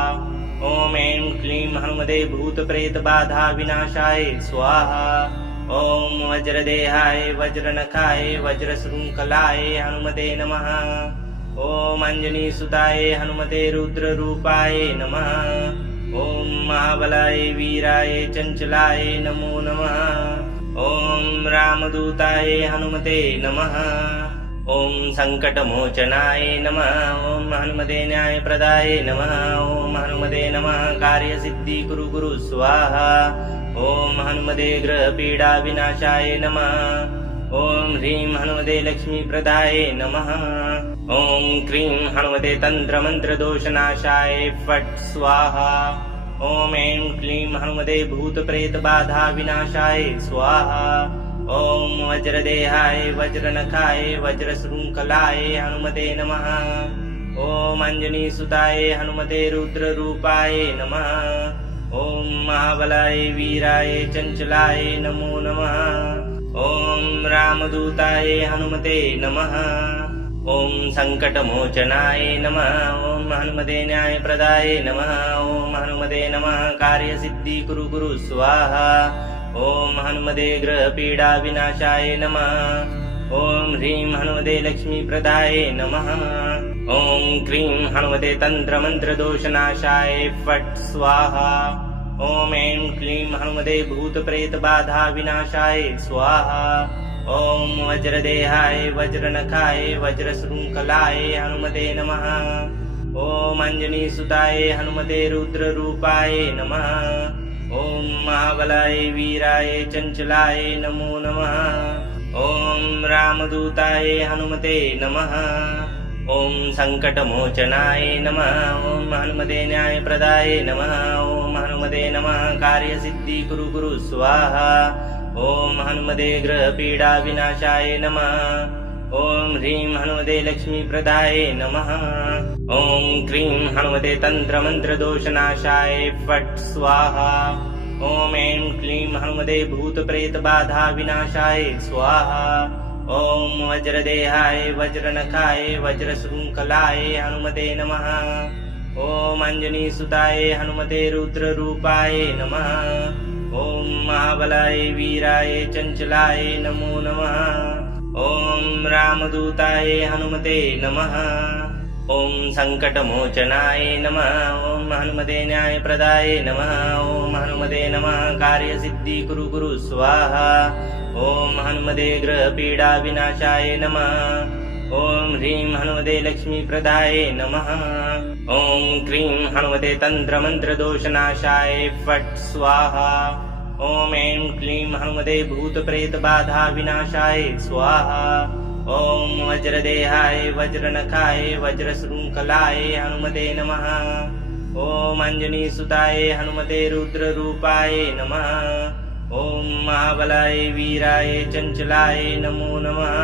ॐ ऐं क्लीं हनुमते भूतप्रेतबाधाविनाशाय स्वाहा। ॐ वज्रदेहाय वज्रनखाय वज्रशृङ्खलाय हनुमते नमः। ॐ अञ्जनीसुताय हनुमते रुद्ररूपाय नमः। ॐ महाबलाय वीराय चञ्चलाय नमो नमः। ॐ रामदूताय हनुमते नमः। ॐ सङ्कटमोचनाय नमः। ॐ हनुमते न्यायप्रदाय नमः। ॐ हनुमते नमः कार्यसिद्धिकुरु कुरु स्वाहा। ॐ हनुमते ग्रहपीडाविनाशाय नमः। ॐ ह्रीं हनुमते लक्ष्मीप्रदाय नमः। ॐ क्रीं हनुमते तन्त्रमन्त्रदोषनाशाय फट् स्वाहा। ॐ ऐं क्लीं हनुमते भूतप्रेतबाधाविनाशाय स्वाहा। ॐ वज्रदेहाय वज्रनखाय वज्रशृङ्खलाय हनुमते नमः। ॐ अञ्जनीसुताय हनुमते रुद्ररूपाय नमः। ॐ महाबलाय वीराय चञ्चलाय नमो नमः। ॐ रामदूताय हनुमते नमः। ॐ सङ्कटमोचनाय नमः। ॐ हनुमते न्यायप्रदाय नमः। ॐ हनुमते नमः कार्यसिद्धिकुरु कुरु स्वाहा। ॐ हनुमते ग्रहपीडाविनाशाय नमः। ॐ ह्रीं हनुमते लक्ष्मीप्रदाय नमः। ॐ क्रीं हनुमते तन्त्रमन्त्रदोषनाशाय फट् स्वाहा। ॐ ऐं क्लीं हनुमते भूतप्रेतबाधाविनाशाय स्वाहा। ॐ वज्रदेहाय वज्रनखाय वज्रशृङ्खलाय हनुमते नमः। ॐ अञ्जनीसुताय हनुमते रुद्ररूपाय नमः। ॐ महाबलाय वीराय चञ्चलाय नमो नमः। ॐ रामदूताय हनुमते नमः। ॐ सङ्कटमोचनाय नमः। ॐ हनुमते न्यायप्रदाय नमः। ॐ हनुमते नमः कार्यसिद्धिकुरु कुरु स्वाहा। ॐ हनुमते ग्रहपीडाविनाशाय नमः। ॐ ह्रीं हनुमते लक्ष्मीप्रदाय नमः। ॐ क्रीं हनुमते तन्त्रमन्त्रदोषनाशाय फट् स्वाहा। ॐ ऐं क्लीं हनुमते भूतप्रेतबाधाविनाशाय स्वाहा। ॐ वज्रदेहाय वज्रनखाय वज्रशृङ्खलाय हनुमते नमः। ॐ अञ्जनीसुताय हनुमते रुद्ररूपाय नमः। ॐ महाबलाय वीराय चञ्चलाय नमो नमः। ॐ रामदूताय हनुमते नमः। ॐ सङ्कटमोचनाय नमः। ॐ हनुमते न्यायप्रदाय नमः। ॐ हनुमते नमः कार्यसिद्धि कुरु कुरु स्वाहा। ॐ हनुमते ग्रहपीडाविनाशाय नमः। ॐ ह्रीं हनुमते लक्ष्मीप्रदाय नमः। ॐ क्रीं हनुमते तन्त्रमन्त्रदोषनाशाय फट् स्वाहा। ॐ ऐं क्लीं हनुमते भूतप्रेतबाधाविनाशाय स्वाहा। ॐ वज्रदेहाय वज्रनखाय वज्रशृङ्खलाय हनुमते नमः। ॐ अञ्जनीसुताय हनुमते रुद्ररूपाय नमः। ॐ महाबलाय वीराय चञ्चलाय नमो नमः।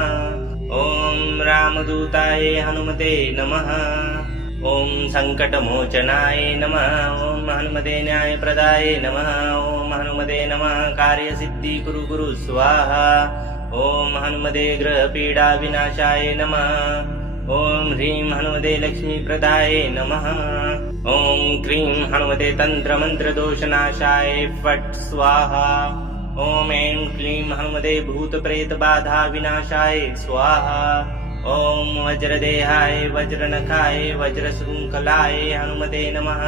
ॐ रामदूताय हनुमते नमः। ॐ सङ्कटमोचनाय नमः। ॐ हनुमते न्यायप्रदाय नमः। ॐ हनुमते नमः कार्यसिद्धि कुरु कुरु स्वाहा। ॐ हनुमते ग्रहपीडाविनाशाय नमः। ॐ ह्रीं हनुमते लक्ष्मीप्रदाय नमः। ॐ क्रीं हनुमते तन्त्रमन्त्रदोषनाशाय फट् स्वाहा। ॐ ऐं क्लीं हनुमते भूतप्रेतबाधाविनाशाय स्वाहा। ॐ वज्रदेहाय वज्रनखाय वज्रशृङ्खलाय हनुमते नमः।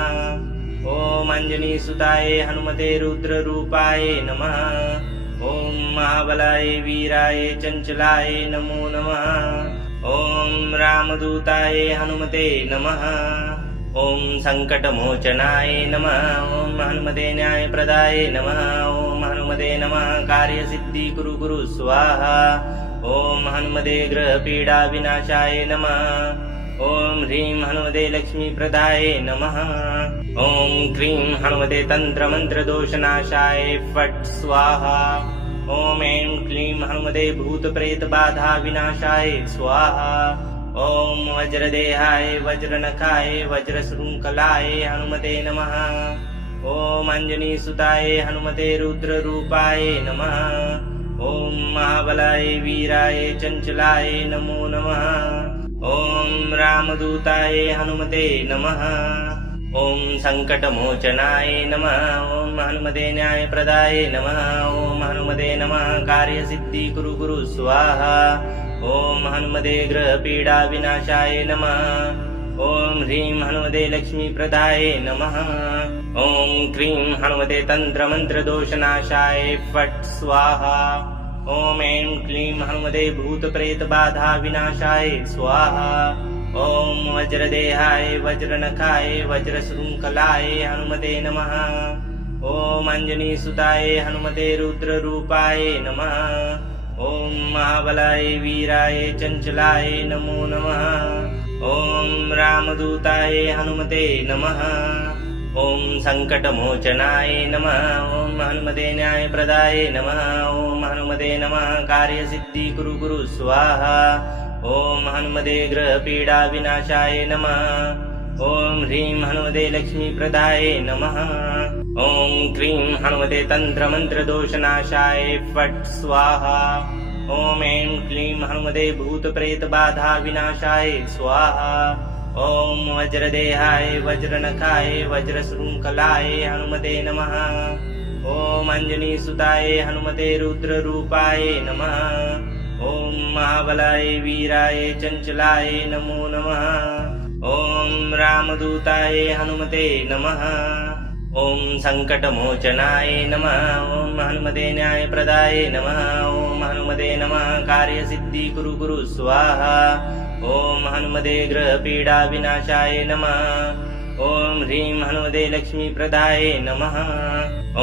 ॐ अञ्जनीसुताय हनुमते रुद्ररूपाय नमः। ॐ महाबलाय वीराय चञ्चलाय नमो नमः। ॐ रामदूताय हनुमते नमः। ॐ सङ्कटमोचनाय नमः। ॐ हनुमते न्यायप्रदाय नमः। ॐ हनुमते नमः कार्यसिद्धि कुरु कुरु स्वाहा। ॐ हनुमते ग्रहपीडाविनाशाय नमः। ॐ ह्रीं हनुमते लक्ष्मीप्रदाय नमः। ॐ क्रीं हनुमते तन्त्रमन्त्रदोषनाशाय फट् स्वाहा। ॐ ऐं क्लीं हनुमते भूतप्रेतबाधाविनाशाय स्वाहा। ॐ वज्रदेहाय वज्रनखाय वज्रशृङ्खलाय हनुमते नमः। ॐ अञ्जनीसुताय हनुमते रुद्ररूपाय नमः। ॐ महाबलाय वीराय चञ्चलाय नमो नमः। ॐ रामदूताय हनुमते नमः। ॐ सङ्कटमोचनाय नमः। ॐ हनुमते न्यायप्रदाय नमः। ॐ हनुमते नमः कार्यसिद्धि कुरु कुरु स्वाहा। ॐ हनुमते ग्रहपीडाविनाशाय नमः। ॐ ह्रीं हनुमते लक्ष्मीप्रदाय नमः। ॐ क्रीं हनुमते तन्त्रमन्त्रदोषनाशाय फट् स्वाहा। ॐ ऐं क्लीं हनुमते भूतप्रेतबाधाविनाशाय स्वाहा। ॐ वज्रदेहाय वज्रनखाय वज्रशृङ्खलाय हनुमते नमः। ॐ अञ्जनीसुताय हनुमते रुद्ररूपाय नमः। ॐ महाबलाय वीराय चञ्चलाय नमो नमः। ॐ रामदूताय हनुमते नमः। ॐ सङ्कटमोचनाय नमः। ॐ हनुमते न्यायप्रदाय नमः। ॐ हनुमते नमः कार्यसिद्धि कुरु कुरु स्वाहा। ॐ हनुमते ग्रहपीडाविनाशाय नमः। ॐ ह्रीं हनुमते लक्ष्मीप्रदाय नमः। ॐ क्रीं हनुमते तन्त्रमन्त्रदोषनाशाय फट् स्वाहा। ॐ ऐं क्लीं हनुमते भूतप्रेतबाधाविनाशाय स्वाहा। ॐ वज्रदेहाय वज्रनखाय वज्रशृङ्खलाय हनुमते नमः। ॐ अञ्जनीसुताय हनुमते रुद्ररूपाय नमः। ॐ महाबलाय वीराय चञ्चलाय नमो नमः। ॐ रामदूताय हनुमते नमः। ॐ सङ्कटमोचनाय नमः। ॐ हनुमते न्यायप्रदाय नमः। ॐ हनुमते नमः कार्यसिद्धि कुरु कुरु स्वाहा। ॐ हनुमते ग्रहपीडाविनाशाय नमः। ॐ ह्रीं हनुमते लक्ष्मीप्रदाय नमः।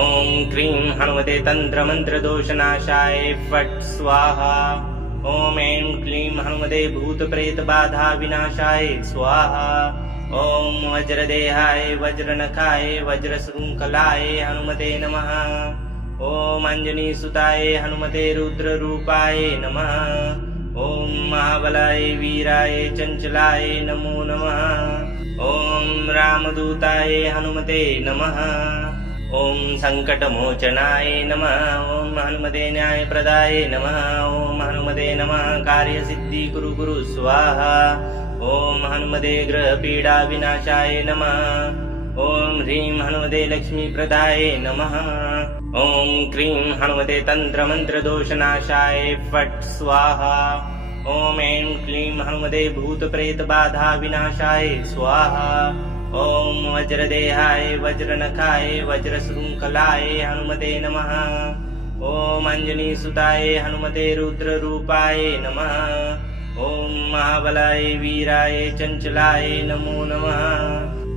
ॐ क्रीं हनुमते तन्त्रमन्त्रदोषनाशाय फट् स्वाहा। ॐ ऐं क्लीं हनुमते भूतप्रेतबाधाविनाशाय स्वाहा। ॐ वज्रदेहाय वज्रनखाय वज्रशृङ्खलाय हनुमते नमः। ॐ अञ्जनीसुताय हनुमते रुद्ररूपाय नमः। ॐ महाबलाय वीराय चञ्चलाय नमो नमः। ॐ रामदूताय हनुमते नमः। ॐ सङ्कटमोचनाय नमः। ॐ हनुमते न्यायप्रदाय नमः। ॐ हनुमते नमः कार्यसिद्धि कुरु कुरु स्वाहा। ॐ हनुमते ग्रहपीडाविनाशाय नमः। ॐ ह्रीं हनुमते लक्ष्मीप्रदाय नमः। ॐ क्रीं हनुमते तन्त्रमन्त्रदोषनाशाय फट् स्वाहा। ॐ ऐं क्लीं हनुमते भूतप्रेतबाधाविनाशाय स्वाहा। ॐ वज्रदेहाय वज्रनखाय वज्रशृङ्खलाय हनुमते नमः। ॐ अञ्जनीसुताय हनुमते रुद्ररूपाय नमः। ॐ महाबलाय वीराय चञ्चलाय नमो नमः।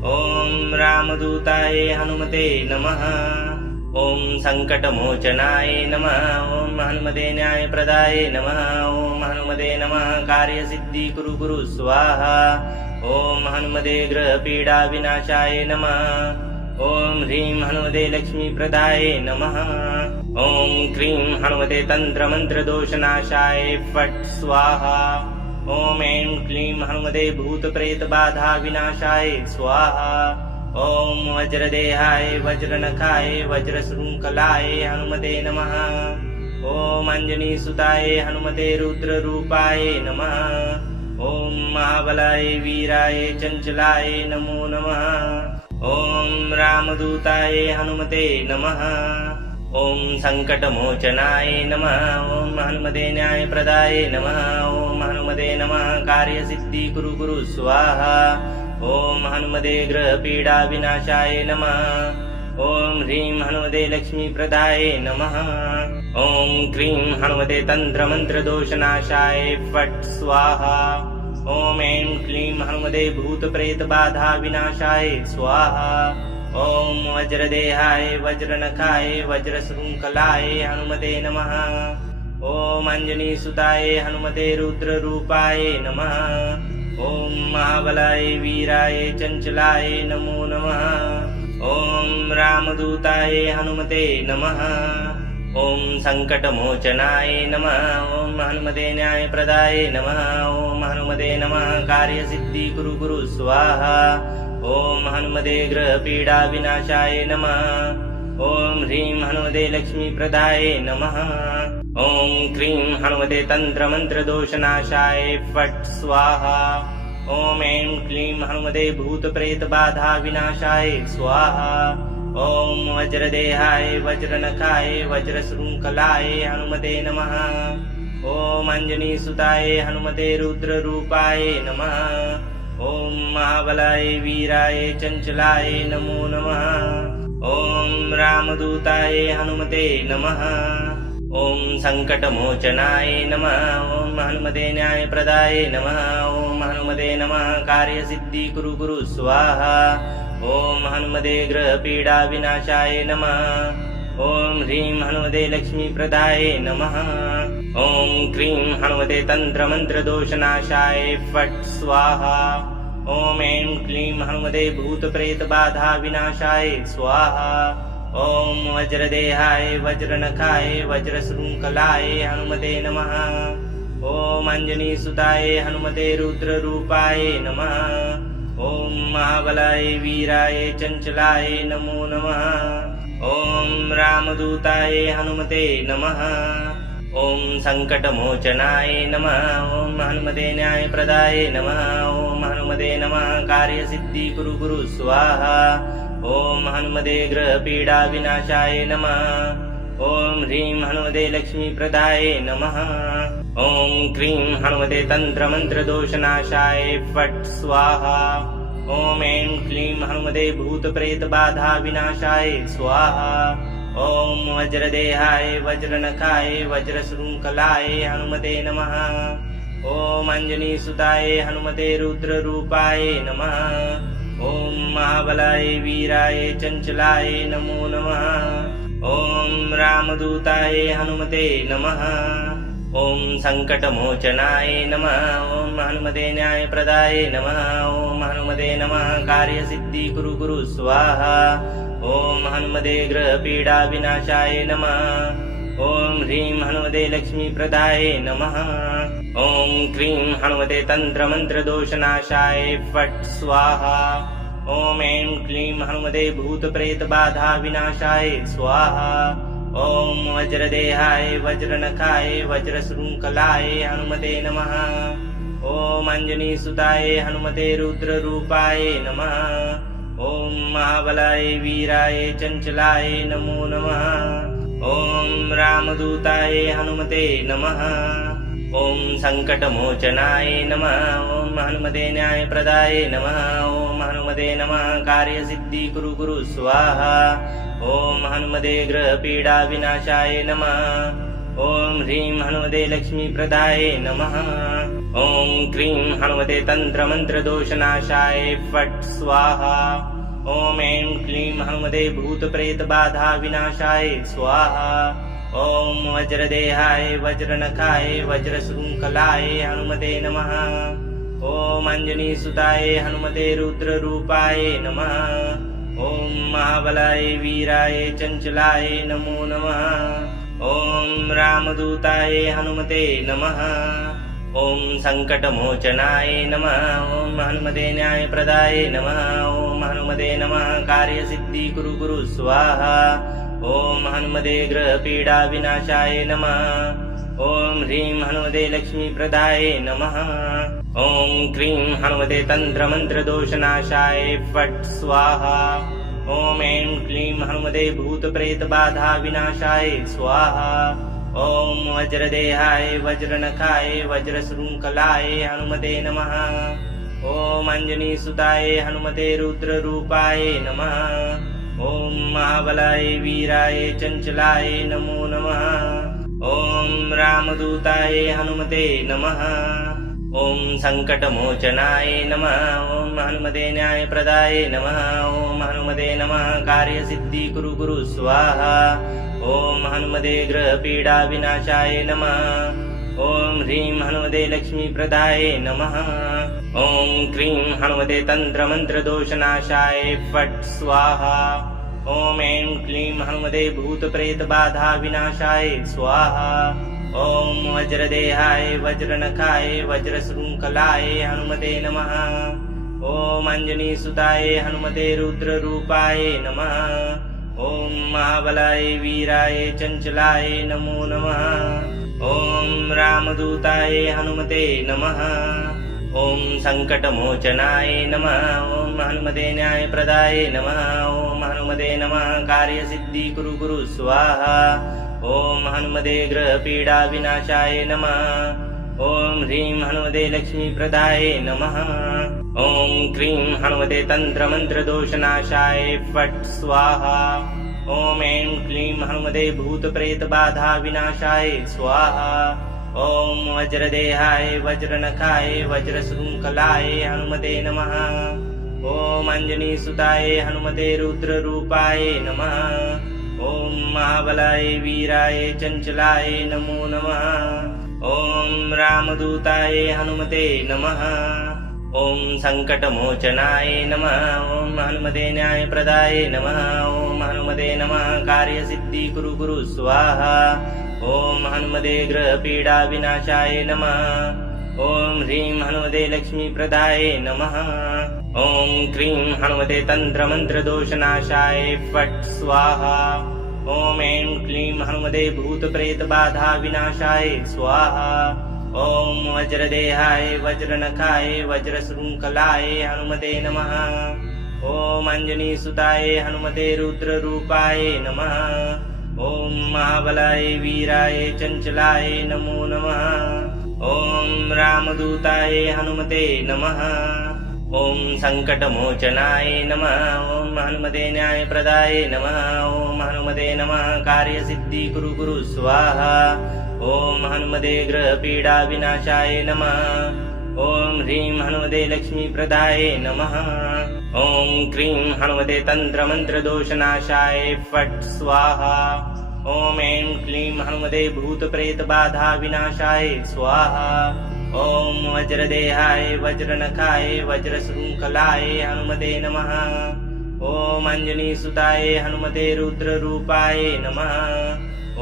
ॐ रामदूताय हनुमते नमः। ॐ सङ्कटमोचनाय नमः। ॐ हनुमते न्यायप्रदाय नमः। ॐ हनुमते नमः कार्यसिद्धिकुरु कुरु स्वाहा। ॐ हनुमते ग्रहपीडाविनाशाय नमः। ॐ ह्रीं हनुमते लक्ष्मीप्रदाय नमः। ॐ क्रीं हनुमते तन्त्रमन्त्रदोषनाशाय फट् स्वाहा। ॐ ऐं क्लीं हनुमते भूतप्रेतबाधाविनाशाय स्वाहा। ॐ वज्रदेहाय वज्रनखाय वज्रशृङ्खलाय हनुमते नमः। ॐ अञ्जनीसुताय हनुमते रुद्ररूपाय नमः। ॐ महाबलाय वीराय चञ्चलाय नमो नमः। ॐ रामदूताय हनुमते नमः। ॐ सङ्कटमोचनाय नमः। ॐ हनुमते न्यायप्रदाय नमः। ॐ हनुमते नमः कार्यसिद्धिकुरु कुरु स्वाहा। ॐ हनुमते ग्रहपीडाविनाशाय नमः। ॐ ह्रीं हनुमते लक्ष्मीप्रदाय नमः। ॐ क्रीं हनुमते तन्त्रमन्त्रदोषनाशाय फट् स्वाहा। ॐ ऐं क्लीं हनुमते भूतप्रेतबाधाविनाशाय स्वाहा। ॐ वज्रदेहाय वज्रनखाय वज्रशृङ्खलाय हनुमते नमः। ॐ अञ्जनीसुताय हनुमते रुद्ररूपाय नमः। ॐ महाबलाय वीराय चञ्चलाय नमो नमः। ॐ रामदूताय हनुमते नमः। ॐ सङ्कटमोचनाय नमः। ॐ हनुमते न्यायप्रदाय नमः। ॐ हनुमते नमः कार्यसिद्धिकुरु कुरु स्वाहा। ॐ हनुमते ग्रहपीडाविनाशाय नमः। ॐ ह्रीं हनुमते लक्ष्मीप्रदाय नमः। ॐ क्रीं हनुमते तन्त्रमन्त्रदोषनाशाय फट् स्वाहा। ॐ ऐं क्लीं हनुमते भूतप्रेतबाधाविनाशाय स्वाहा। ॐ वज्रदेहाय वज्रनखाय वज्रशृङ्खलाय हनुमते नमः। ॐ अञ्जनीसुताय हनुमते रुद्ररूपाय नमः। ॐ महाबलाय वीराय चञ्चलाय नमो नमः। ॐ रामदूताय हनुमते नमः। ॐ सङ्कटमोचनाय नमः। ॐ हनुमते न्यायप्रदाय नमः। ॐ हनुमते नमः कार्यसिद्धिकुरु कुरु स्वाहा। ॐ हनुमते ग्रहपीडाविनाशाय नमः। ॐ ह्रीं हनुमते लक्ष्मीप्रदाय नमः। ॐ क्रीं हनुमते तन्त्रमन्त्रदोषनाशाय फट् स्वाहा। ॐ ऐं क्लीं हनुमते भूतप्रेतबाधाविनाशाय स्वाहा। ॐ वज्रदेहाय वज्रनखाय वज्रशृङ्खलाय हनुमते नमः। ॐ अञ्जनीसुताय हनुमते रुद्ररूपाय नमः। ॐ महाबलाय वीराय चञ्चलाय नमो नमः। ॐ रामदूताय हनुमते नमः। ॐ सङ्कटमोचनाय नमः। ॐ हनुमते न्यायप्रदाय नमः। ॐ हनुमते नमः कार्यसिद्धिकुरु कुरु स्वाहा। ॐ हनुमते ग्रहपीडाविनाशाय नमः। ॐ ह्रीं हनुमते लक्ष्मीप्रदाय नमः। ॐ क्रीं हनुमते तन्त्रमन्त्रदोषनाशाय फट् स्वाहा। ॐ ऐं क्लीं हनुमते भूतप्रेतबाधाविनाशाय स्वाहा। ॐ वज्रदेहाय वज्रनखाय वज्रशृङ्खलाय हनुमते नमः। ॐ अञ्जनीसुताय हनुमते रुद्ररूपाय नमः। ॐ महाबलाय वीराय चञ्चलाय नमो नमः। ॐ रामदूताय हनुमते नमः। ॐ सङ्कटमोचनाय नमः। ॐ हनुमते न्यायप्रदाय नमः। ॐ हनुमते नमः कार्यसिद्धिकुरु कुरु स्वाहा। ॐ हनुमते ग्रहपीडाविनाशाय नमः। ॐ ह्रीं हनुमते लक्ष्मीप्रदाय नमः। ॐ क्रीं हनुमते तन्त्रमन्त्रदोषनाशाय फट् स्वाहा। ॐ ऐं क्लीं हनुमते भूतप्रेतबाधाविनाशाय स्वाहा। ॐ वज्रदेहाय वज्रनखाय वज्रशृङ्खलाय हनुमते नमः। ॐ अञ्जनीसुताय हनुमते रुद्ररूपाय नमः। ॐ महाबलाय वीराय चञ्चलाय नमो नमः। ॐ रामदूताय हनुमते नमः। ॐ सङ्कटमोचनाय नमः। ॐ हनुमते न्यायप्रदाय नमः। ॐ हनुमते नमः कार्यसिद्धि कुरु कुरु स्वाहा। ॐ हनुमते ग्रहपीडा विनाशाय नमः। ॐ ह्रीं हनुमते लक्ष्मीप्रदाय नमः। ॐ क्रीं हनुमते तन्त्रमन्त्रदोषनाशाय फट् स्वाहा। ॐ ऐं क्लीं हनुमते भूतप्रेतबाधा विनाशाय स्वाहा। ॐ वज्रदेहाय वज्रनखाय वज्रशृङ्खलाय हनुमते नमः। ॐ अञ्जनीसुताय हनुमते रुद्ररूपाय नमः। ॐ महाबलाय वीराय चञ्चलाय नमो नमः। ॐ रामदूताय हनुमते नमः। ॐ सङ्कटमोचनाय नमः। ॐ हनुमते न्यायप्रदाय नमः। ॐ हनुमते नमः कार्यसिद्धि कुरु कुरु स्वाहा। ॐ हनुमते ग्रहपीडा विनाशाय नमः। ॐ ह्रीं हनुमते लक्ष्मीप्रदाय नमः। ॐ क्रीं हनुमते तन्त्रमन्त्रदोषनाशाय फट् स्वाहा। ॐ ऐं क्लीं हनुमते भूतप्रेतबाधा विनाशाय स्वाहा। ॐ वज्रदेहाय वज्रनखाय वज्रशृङ्खलाय हनुमते नमः। ॐ अञ्जनीसुताय हनुमते रुद्ररूपाय नमः। ॐ महाबलाय वीराय चञ्चलाय नमो नमः। ॐ रामदूताय हनुमते नमः। ॐ सङ्कटमोचनाय नमः। ॐ हनुमते न्यायप्रदाय नमः। ॐ हनुमते नमः कार्यसिद्धि कुरु कुरु स्वाहा। ॐ हनुमते ग्रहपीडा विनाशाय नमः। ॐ ह्रीं हनुमते लक्ष्मीप्रदाय नमः। ॐ क्रीं हनुमते तन्त्रमन्त्रदोषनाशाय फट् स्वाहा। ॐ ऐं क्लीं हनुमते भूतप्रेतबाधा विनाशाय स्वाहा। ॐ वज्रदेहाय वज्रनखाय वज्रशृङ्खलाय हनुमते नमः। ॐ अञ्जनीसुताय हनुमते रुद्ररूपाय नमः। ॐ महाबलाय वीराय चञ्चलाय नमो नमः। ॐ रामदूताय हनुमते नमः। ॐ सङ्कटमोचनाय नमः। ॐ हनुमते न्यायप्रदाय नमः। ॐ हनुमते नमः कार्यसिद्धि कुरु कुरु स्वाहा। ॐ हनुमते ग्रहपीडा विनाशाय नमः। ॐ ह्रीं हनुमते लक्ष्मीप्रदाय नमः। ॐ क्रीं हनुमते तन्त्रमन्त्रदोषनाशाय फट् स्वाहा। ॐ ऐं क्लीं हनुमते भूतप्रेतबाधा विनाशाय स्वाहा। ॐ वज्रदेहाय वज्रनखाय वज्रशृङ्खलाय हनुमते नमः। ॐ अञ्जनीसुताय हनुमते रुद्ररूपाय नमः। ॐ महाबलाय वीराय चञ्चलाय नमो नमः। ॐ रामदूताय हनुमते नमः। ॐ सङ्कटमोचनाय नमः। ॐ हनुमते न्यायप्रदाय नमः। ॐ हनुमते नमः कार्यसिद्धि कुरु कुरु स्वाहा। ॐ हनुमते ग्रहपीडा विनाशाय नमः। ॐ ह्रीं हनुमते लक्ष्मीप्रदाय नमः। ॐ क्रीं हनुमते तन्त्रमन्त्रदोषनाशाय फट् स्वाहा। ॐ ऐं क्लीं हनुमते भूतप्रेतबाधा विनाशाय स्वाहा। ॐ वज्रदेहाय वज्रनखाय वज्रशृङ्खलाय हनुमते नमः। ॐ अञ्जनीसुताय हनुमते रुद्ररूपाय नमः। ॐ महाबलाय वीराय चञ्चलाय नमो नमः। ॐ रामदूताय हनुमते नमः। ॐ सङ्कटमोचनाय नमः। ॐ हनुमते न्यायप्रदाय नमः। ॐ हनुमते नमः कार्यसिद्धि कुरु कुरु स्वाहा। ॐ हनुमते ग्रहपीडा विनाशाय नमः। ॐ ह्रीं हनुमते लक्ष्मीप्रदाय नमः। ॐ क्रीं हनुमते तन्त्रमन्त्रदोषनाशाय फट् स्वाहा। ॐ ऐं क्लीं हनुमते भूतप्रेतबाधा विनाशाय स्वाहा। ॐ वज्रदेहाय वज्रनखाय वज्रशृङ्खलाय हनुमते नमः। ॐ अञ्जनीसुताय हनुमते रुद्ररूपाय नमः।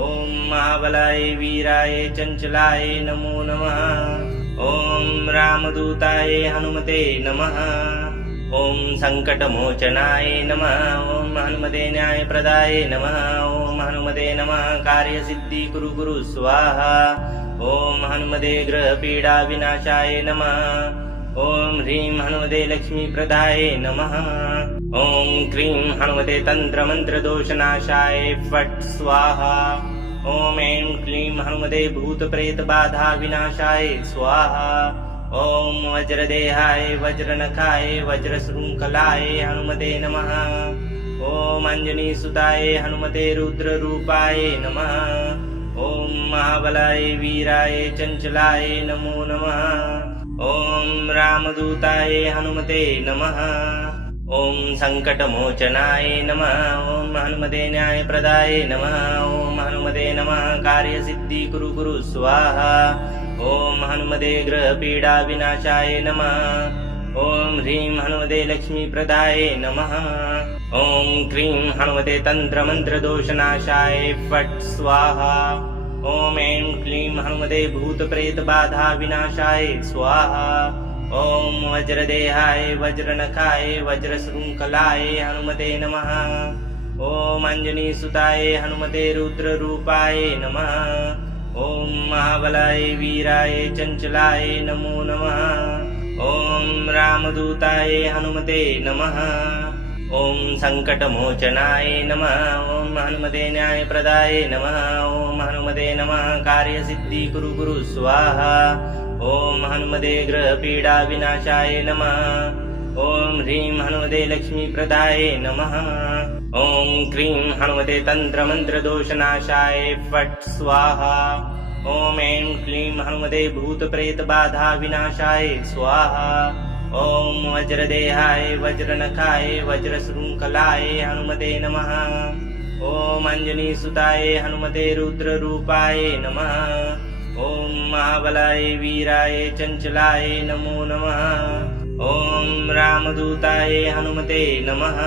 ॐ महाबलाय वीराय चञ्चलाय नमो नमः। ॐ रामदूताय हनुमते नमः। ॐ सङ्कटमोचनाय नमः। ॐ हनुमते न्यायप्रदाय नमः। ॐ हनुमते नमः कार्यसिद्धि कुरु कुरु स्वाहा। ॐ हनुमते ग्रहपीडा विनाशाय नमः। ॐ ह्रीं हनुमते लक्ष्मीप्रदाय नमः। ॐ क्रीं हनुमते तन्त्रमन्त्रदोषनाशाय फट् स्वाहा। ॐ ऐं क्लीं हनुमते भूतप्रेतबाधाविनाशाय स्वाहा। ॐ वज्रदेहाय वज्रनखाय वज्रशृङ्खलाय हनुमते नमः। ॐ अञ्जनीसुताय हनुमते रुद्ररूपाय नमः। ॐ महाबलाय वीराय चञ्चलाय नमो नमः। ॐ रामदूताय हनुमते नमः। ॐ सङ्कटमोचनाय नमः। ॐ हनुमते न्यायप्रदाय नमः। ॐ हनुमते नमः कार्यसिद्धिकुरु कुरु स्वाहा। ॐ हनुमते ग्रहपीडाविनाशाय नमः। ॐ ह्रीं हनुमते लक्ष्मीप्रदाय नमः। ॐ क्रीं हनुमते तन्त्रमन्त्रदोषनाशाय फट् स्वाहा। ॐ ऐं क्लीं हनुमते भूतप्रेतबाधाविनाशाय स्वाहा। ॐ वज्रदेहाय वज्रनखाय वज्रशृङ्खलाय हनुमते नमः। ॐ अञ्जनीसुताय हनुमते रुद्ररूपाय नमः। ॐ महाबलाय वीराय चञ्चलाय नमो नमः। ॐ रामदूताय हनुमते नमः। ॐ सङ्कटमोचनाय नमः। ॐ हनुमते न्यायप्रदाय नमः। ॐ हनुमते नमः कार्यसिद्धिकुरु कुरु स्वाहा। ॐ हनुमते ग्रहपीडाविनाशाय नमः। ॐ ह्रीं हनुमते लक्ष्मीप्रदाय नमः। ॐ क्रीं हनुमते तन्त्रमन्त्रदोषनाशाय फट् स्वाहा। ॐ ऐं क्लीं हनुमते भूतप्रेतबाधाविनाशाय स्वाहा। ॐ वज्रदेहाय वज्रनखाय वज्रशृङ्खलाय हनुमते नमः। ॐ अञ्जनीसुताय हनुमते रुद्ररूपाय नमः। ॐ महाबलाय वीराय चञ्चलाय नमो नमः। ॐ रामदूताय हनुमते नमः।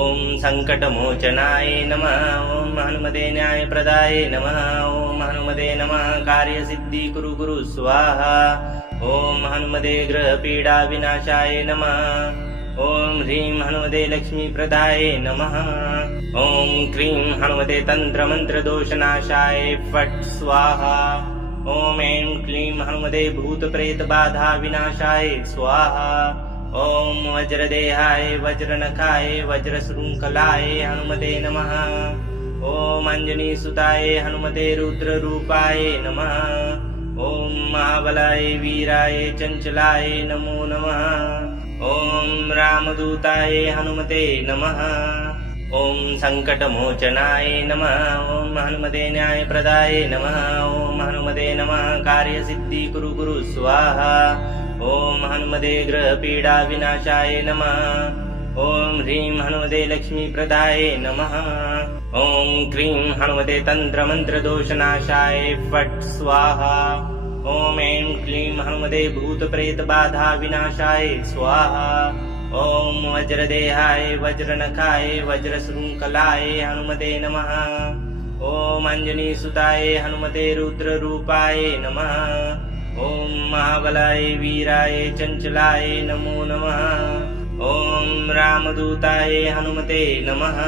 ॐ सङ्कटमोचनाय नमः। ॐ हनुमते न्यायप्रदाय नमः। ॐ हनुमते नमः कार्यसिद्धिकुरु कुरु स्वाहा। ॐ हनुमते ग्रहपीडाविनाशाय नमः। ॐ ह्रीं हनुमते लक्ष्मीप्रदाय नमः। ॐ क्रीं हनुमते तन्त्रमन्त्रदोषनाशाय फट् स्वाहा। ॐ ऐं क्लीं हनुमते भूतप्रेतबाधाविनाशाय स्वाहा। ॐ वज्रदेहाय वज्रनखाय वज्रशृङ्खलाय हनुमते नमः। ॐ अञ्जनीसुताय हनुमते रुद्ररूपाय नमः। ॐ महाबलाय वीराय चञ्चलाय नमो नमः। ॐ रामदूताय हनुमते नमः। ॐ सङ्कटमोचनाय नमः। ॐ हनुमते न्यायप्रदाय नमः। ॐ हनुमते नमः कार्यसिद्धिकुरु कुरु स्वाहा। ॐ हनुमते ग्रहपीडाविनाशाय नमः। ॐ ह्रीं हनुमते लक्ष्मीप्रदाय नमः। ॐ क्रीं हनुमते तन्त्रमन्त्रदोषनाशाय फट् स्वाहा। ॐ ऐं क्लीं हनुमते भूतप्रेतबाधाविनाशाय स्वाहा। ॐ वज्रदेहाय वज्रनखाय वज्रशृङ्खलाय हनुमते नमः। ॐ अञ्जनीसुताय हनुमते रुद्ररूपाय नमः। ॐ महाबलाय वीराय चञ्चलाय नमो नमः। ॐ रामदूताय हनुमते नमः।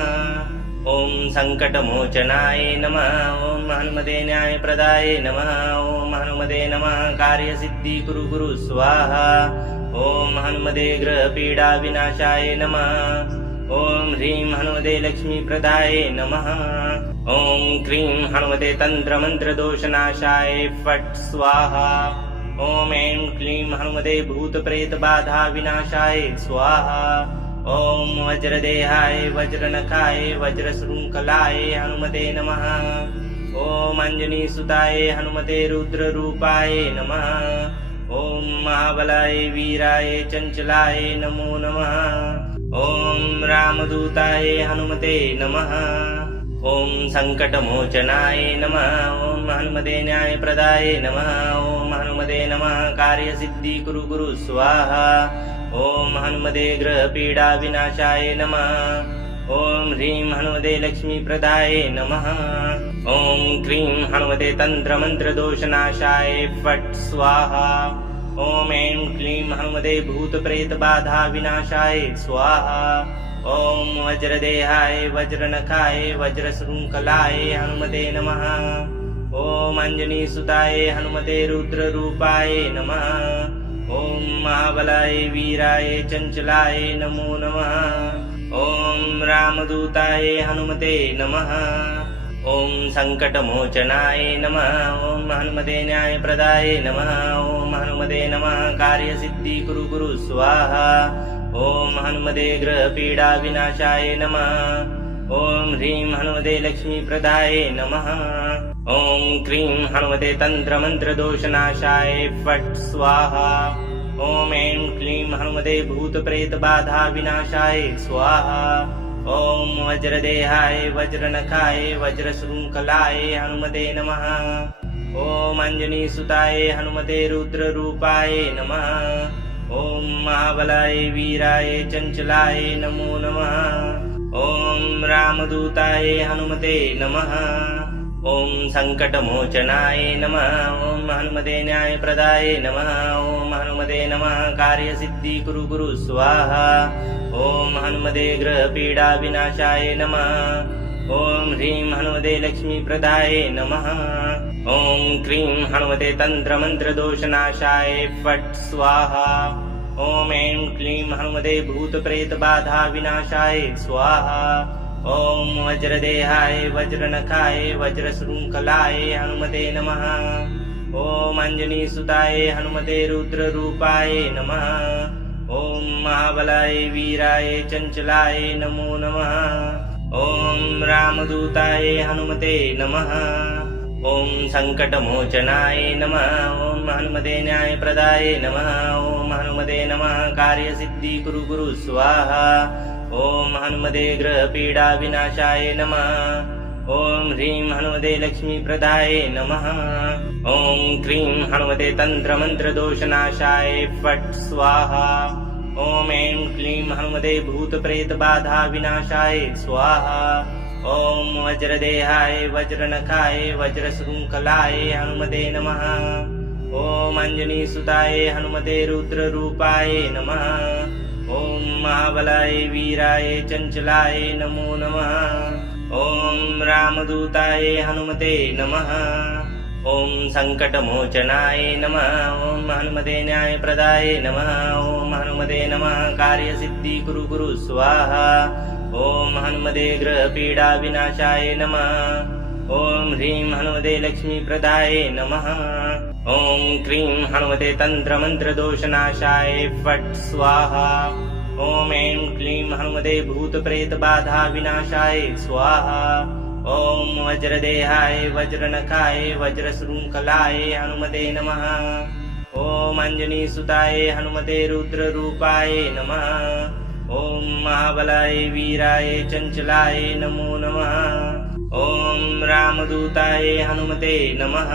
ॐ सङ्कटमोचनाय नमः। ॐ हनुमते न्यायप्रदाय नमः। ॐ हनुमते नमः कार्यसिद्धिकुरु कुरु स्वाहा। ॐ हनुमते ग्रहपीडाविनाशाय नमः। ॐ ह्रीं हनुमते लक्ष्मीप्रदाय नमः। ॐ क्रीं हनुमते तन्त्रमन्त्रदोषनाशाय फट् स्वाहा। ॐ ऐं क्लीं हनुमते भूतप्रेतबाधाविनाशाय स्वाहा। ॐ वज्रदेहाय वज्रनखाय वज्रशृङ्खलाय हनुमते नमः। ॐ अञ्जनीसुताय हनुमते रुद्ररूपाय नमः। ॐ महाबलाय वीराय चञ्चलाय नमो नमः। ॐ रामदूताय हनुमते नमः। ॐ सङ्कटमोचनाय नमः। ॐ हनुमते न्यायप्रदाय नमः। ॐ हनुमते नमः कार्यसिद्धिकुरु कुरु स्वाहा। ॐ हनुमते ग्रहपीडाविनाशाय नमः। ॐ ह्रीं हनुमते लक्ष्मीप्रदाय नमः। ॐ क्रीं हनुमते तन्त्रमन्त्रदोषनाशाय फट् स्वाहा। ॐ ऐं क्लीं हनुमते भूतप्रेतबाधाविनाशाय स्वाहा। ॐ वज्रदेहाय वज्रनखाय वज्रशृङ्खलाय हनुमते नमः। ॐ अञ्जनीसुताय हनुमते रुद्ररूपाय नमः। ॐ महाबलाय वीराय चञ्चलाय नमो नमः ॐ रामदूताय हनुमते नमः ॐ सङ्कटमोचनाय नमः ॐ हनुमते न्यायप्रदाय नमः ॐ हनुमते नमः कार्यसिद्धि कुरु कुरु स्वाहा ॐ हनुमते ग्रहपीडा विनाशाय नमः ॐ ह्रीं हनुमते लक्ष्मीप्रदाय नमः ॐ क्रीं हनुमते तन्त्रमन्त्रदोषनाशाय फट् स्वाहा ॐ ऐं क्लीं हनुमते भूतप्रेतबाधा विनाशाय स्वाहा ॐ वज्रदेहाय वज्रनखाय वज्रशृङ्खलाय हनुमते नमः ॐ अञ्जनीसुताय हनुमते रुद्ररूपाय नमः ॐ महाबलाय वीराय चञ्चलाय नमो नमः ॐ रामदूताय हनुमते नमः ॐ सङ्कटमोचनाय नमः ॐ हनुमते न्यायप्रदाय नमः ॐ हनुमते नमः कार्यसिद्धि कुरु कुरु स्वाहा ॐ हनुमते ग्रहपीडा विनाशाय नमः ॐ ह्रीं हनुमते लक्ष्मीप्रदाय नमः ॐ क्रीं हनुमते तन्त्रमन्त्रदोषनाशाय फट् स्वाहा ॐ ऐं क्लीं हनुमते भूतप्रेतबाधा विनाशाय स्वाहा ॐ वज्रदेहाय वज्रनखाय वज्रशृङ्खलाय हनुमते नमः ॐ अञ्जनीसुताय हनुमते रुद्ररूपाय नमः ॐ महाबलाय वीराय चञ्चलाय नमो नमः ॐ रामदूताय हनुमते नमः ॐ सङ्कटमोचनाय नमः ॐ हनुमते न्यायप्रदाय नमः ॐ हनुमते नमः कार्यसिद्धि कुरु कुरु स्वाहा ॐ हनुमते ग्रहपीडा विनाशाय नमः ॐ ह्रीं हनुमते लक्ष्मीप्रदाय नमः ॐ क्रीं हनुमते तन्त्रमन्त्रदोषनाशाय फट् स्वाहा ॐ ऐं क्लीं हनुमते भूतप्रेतबाधा विनाशाय स्वाहा ॐ वज्रदेहाय वज्रनखाय वज्रशृङ्खलाय हनुमते नमः ॐ अञ्जनीसुताय हनुमते रुद्ररूपाय नमः ॐ महाबलाय वीराय चञ्चलाय नमो नमः ॐ रामदूताय हनुमते नमः ॐ सङ्कटमोचनाय नमः ॐ हनुमते न्यायप्रदाय नमः ॐ हनुमते नमः कार्यसिद्धि कुरु कुरु स्वाहा ॐ हनुमते ग्रहपीडा विनाशाय नमः ॐ ह्रीं हनुमते लक्ष्मीप्रदाय नमः ॐ क्रीं हनुमते तन्त्रमन्त्रदोषनाशाय फट् स्वाहा ॐ ऐं क्लीं हनुमते भूतप्रेतबाधा विनाशाय स्वाहा ॐ वज्रदेहाय वज्रनखाय वज्रशृङ्खलाय हनुमते नमः ॐ अञ्जनीसुताय हनुमते रुद्ररूपाय नमः ॐ महाबलाय वीराय चञ्चलाय नमो नमः ॐ रामदूताय हनुमते नमः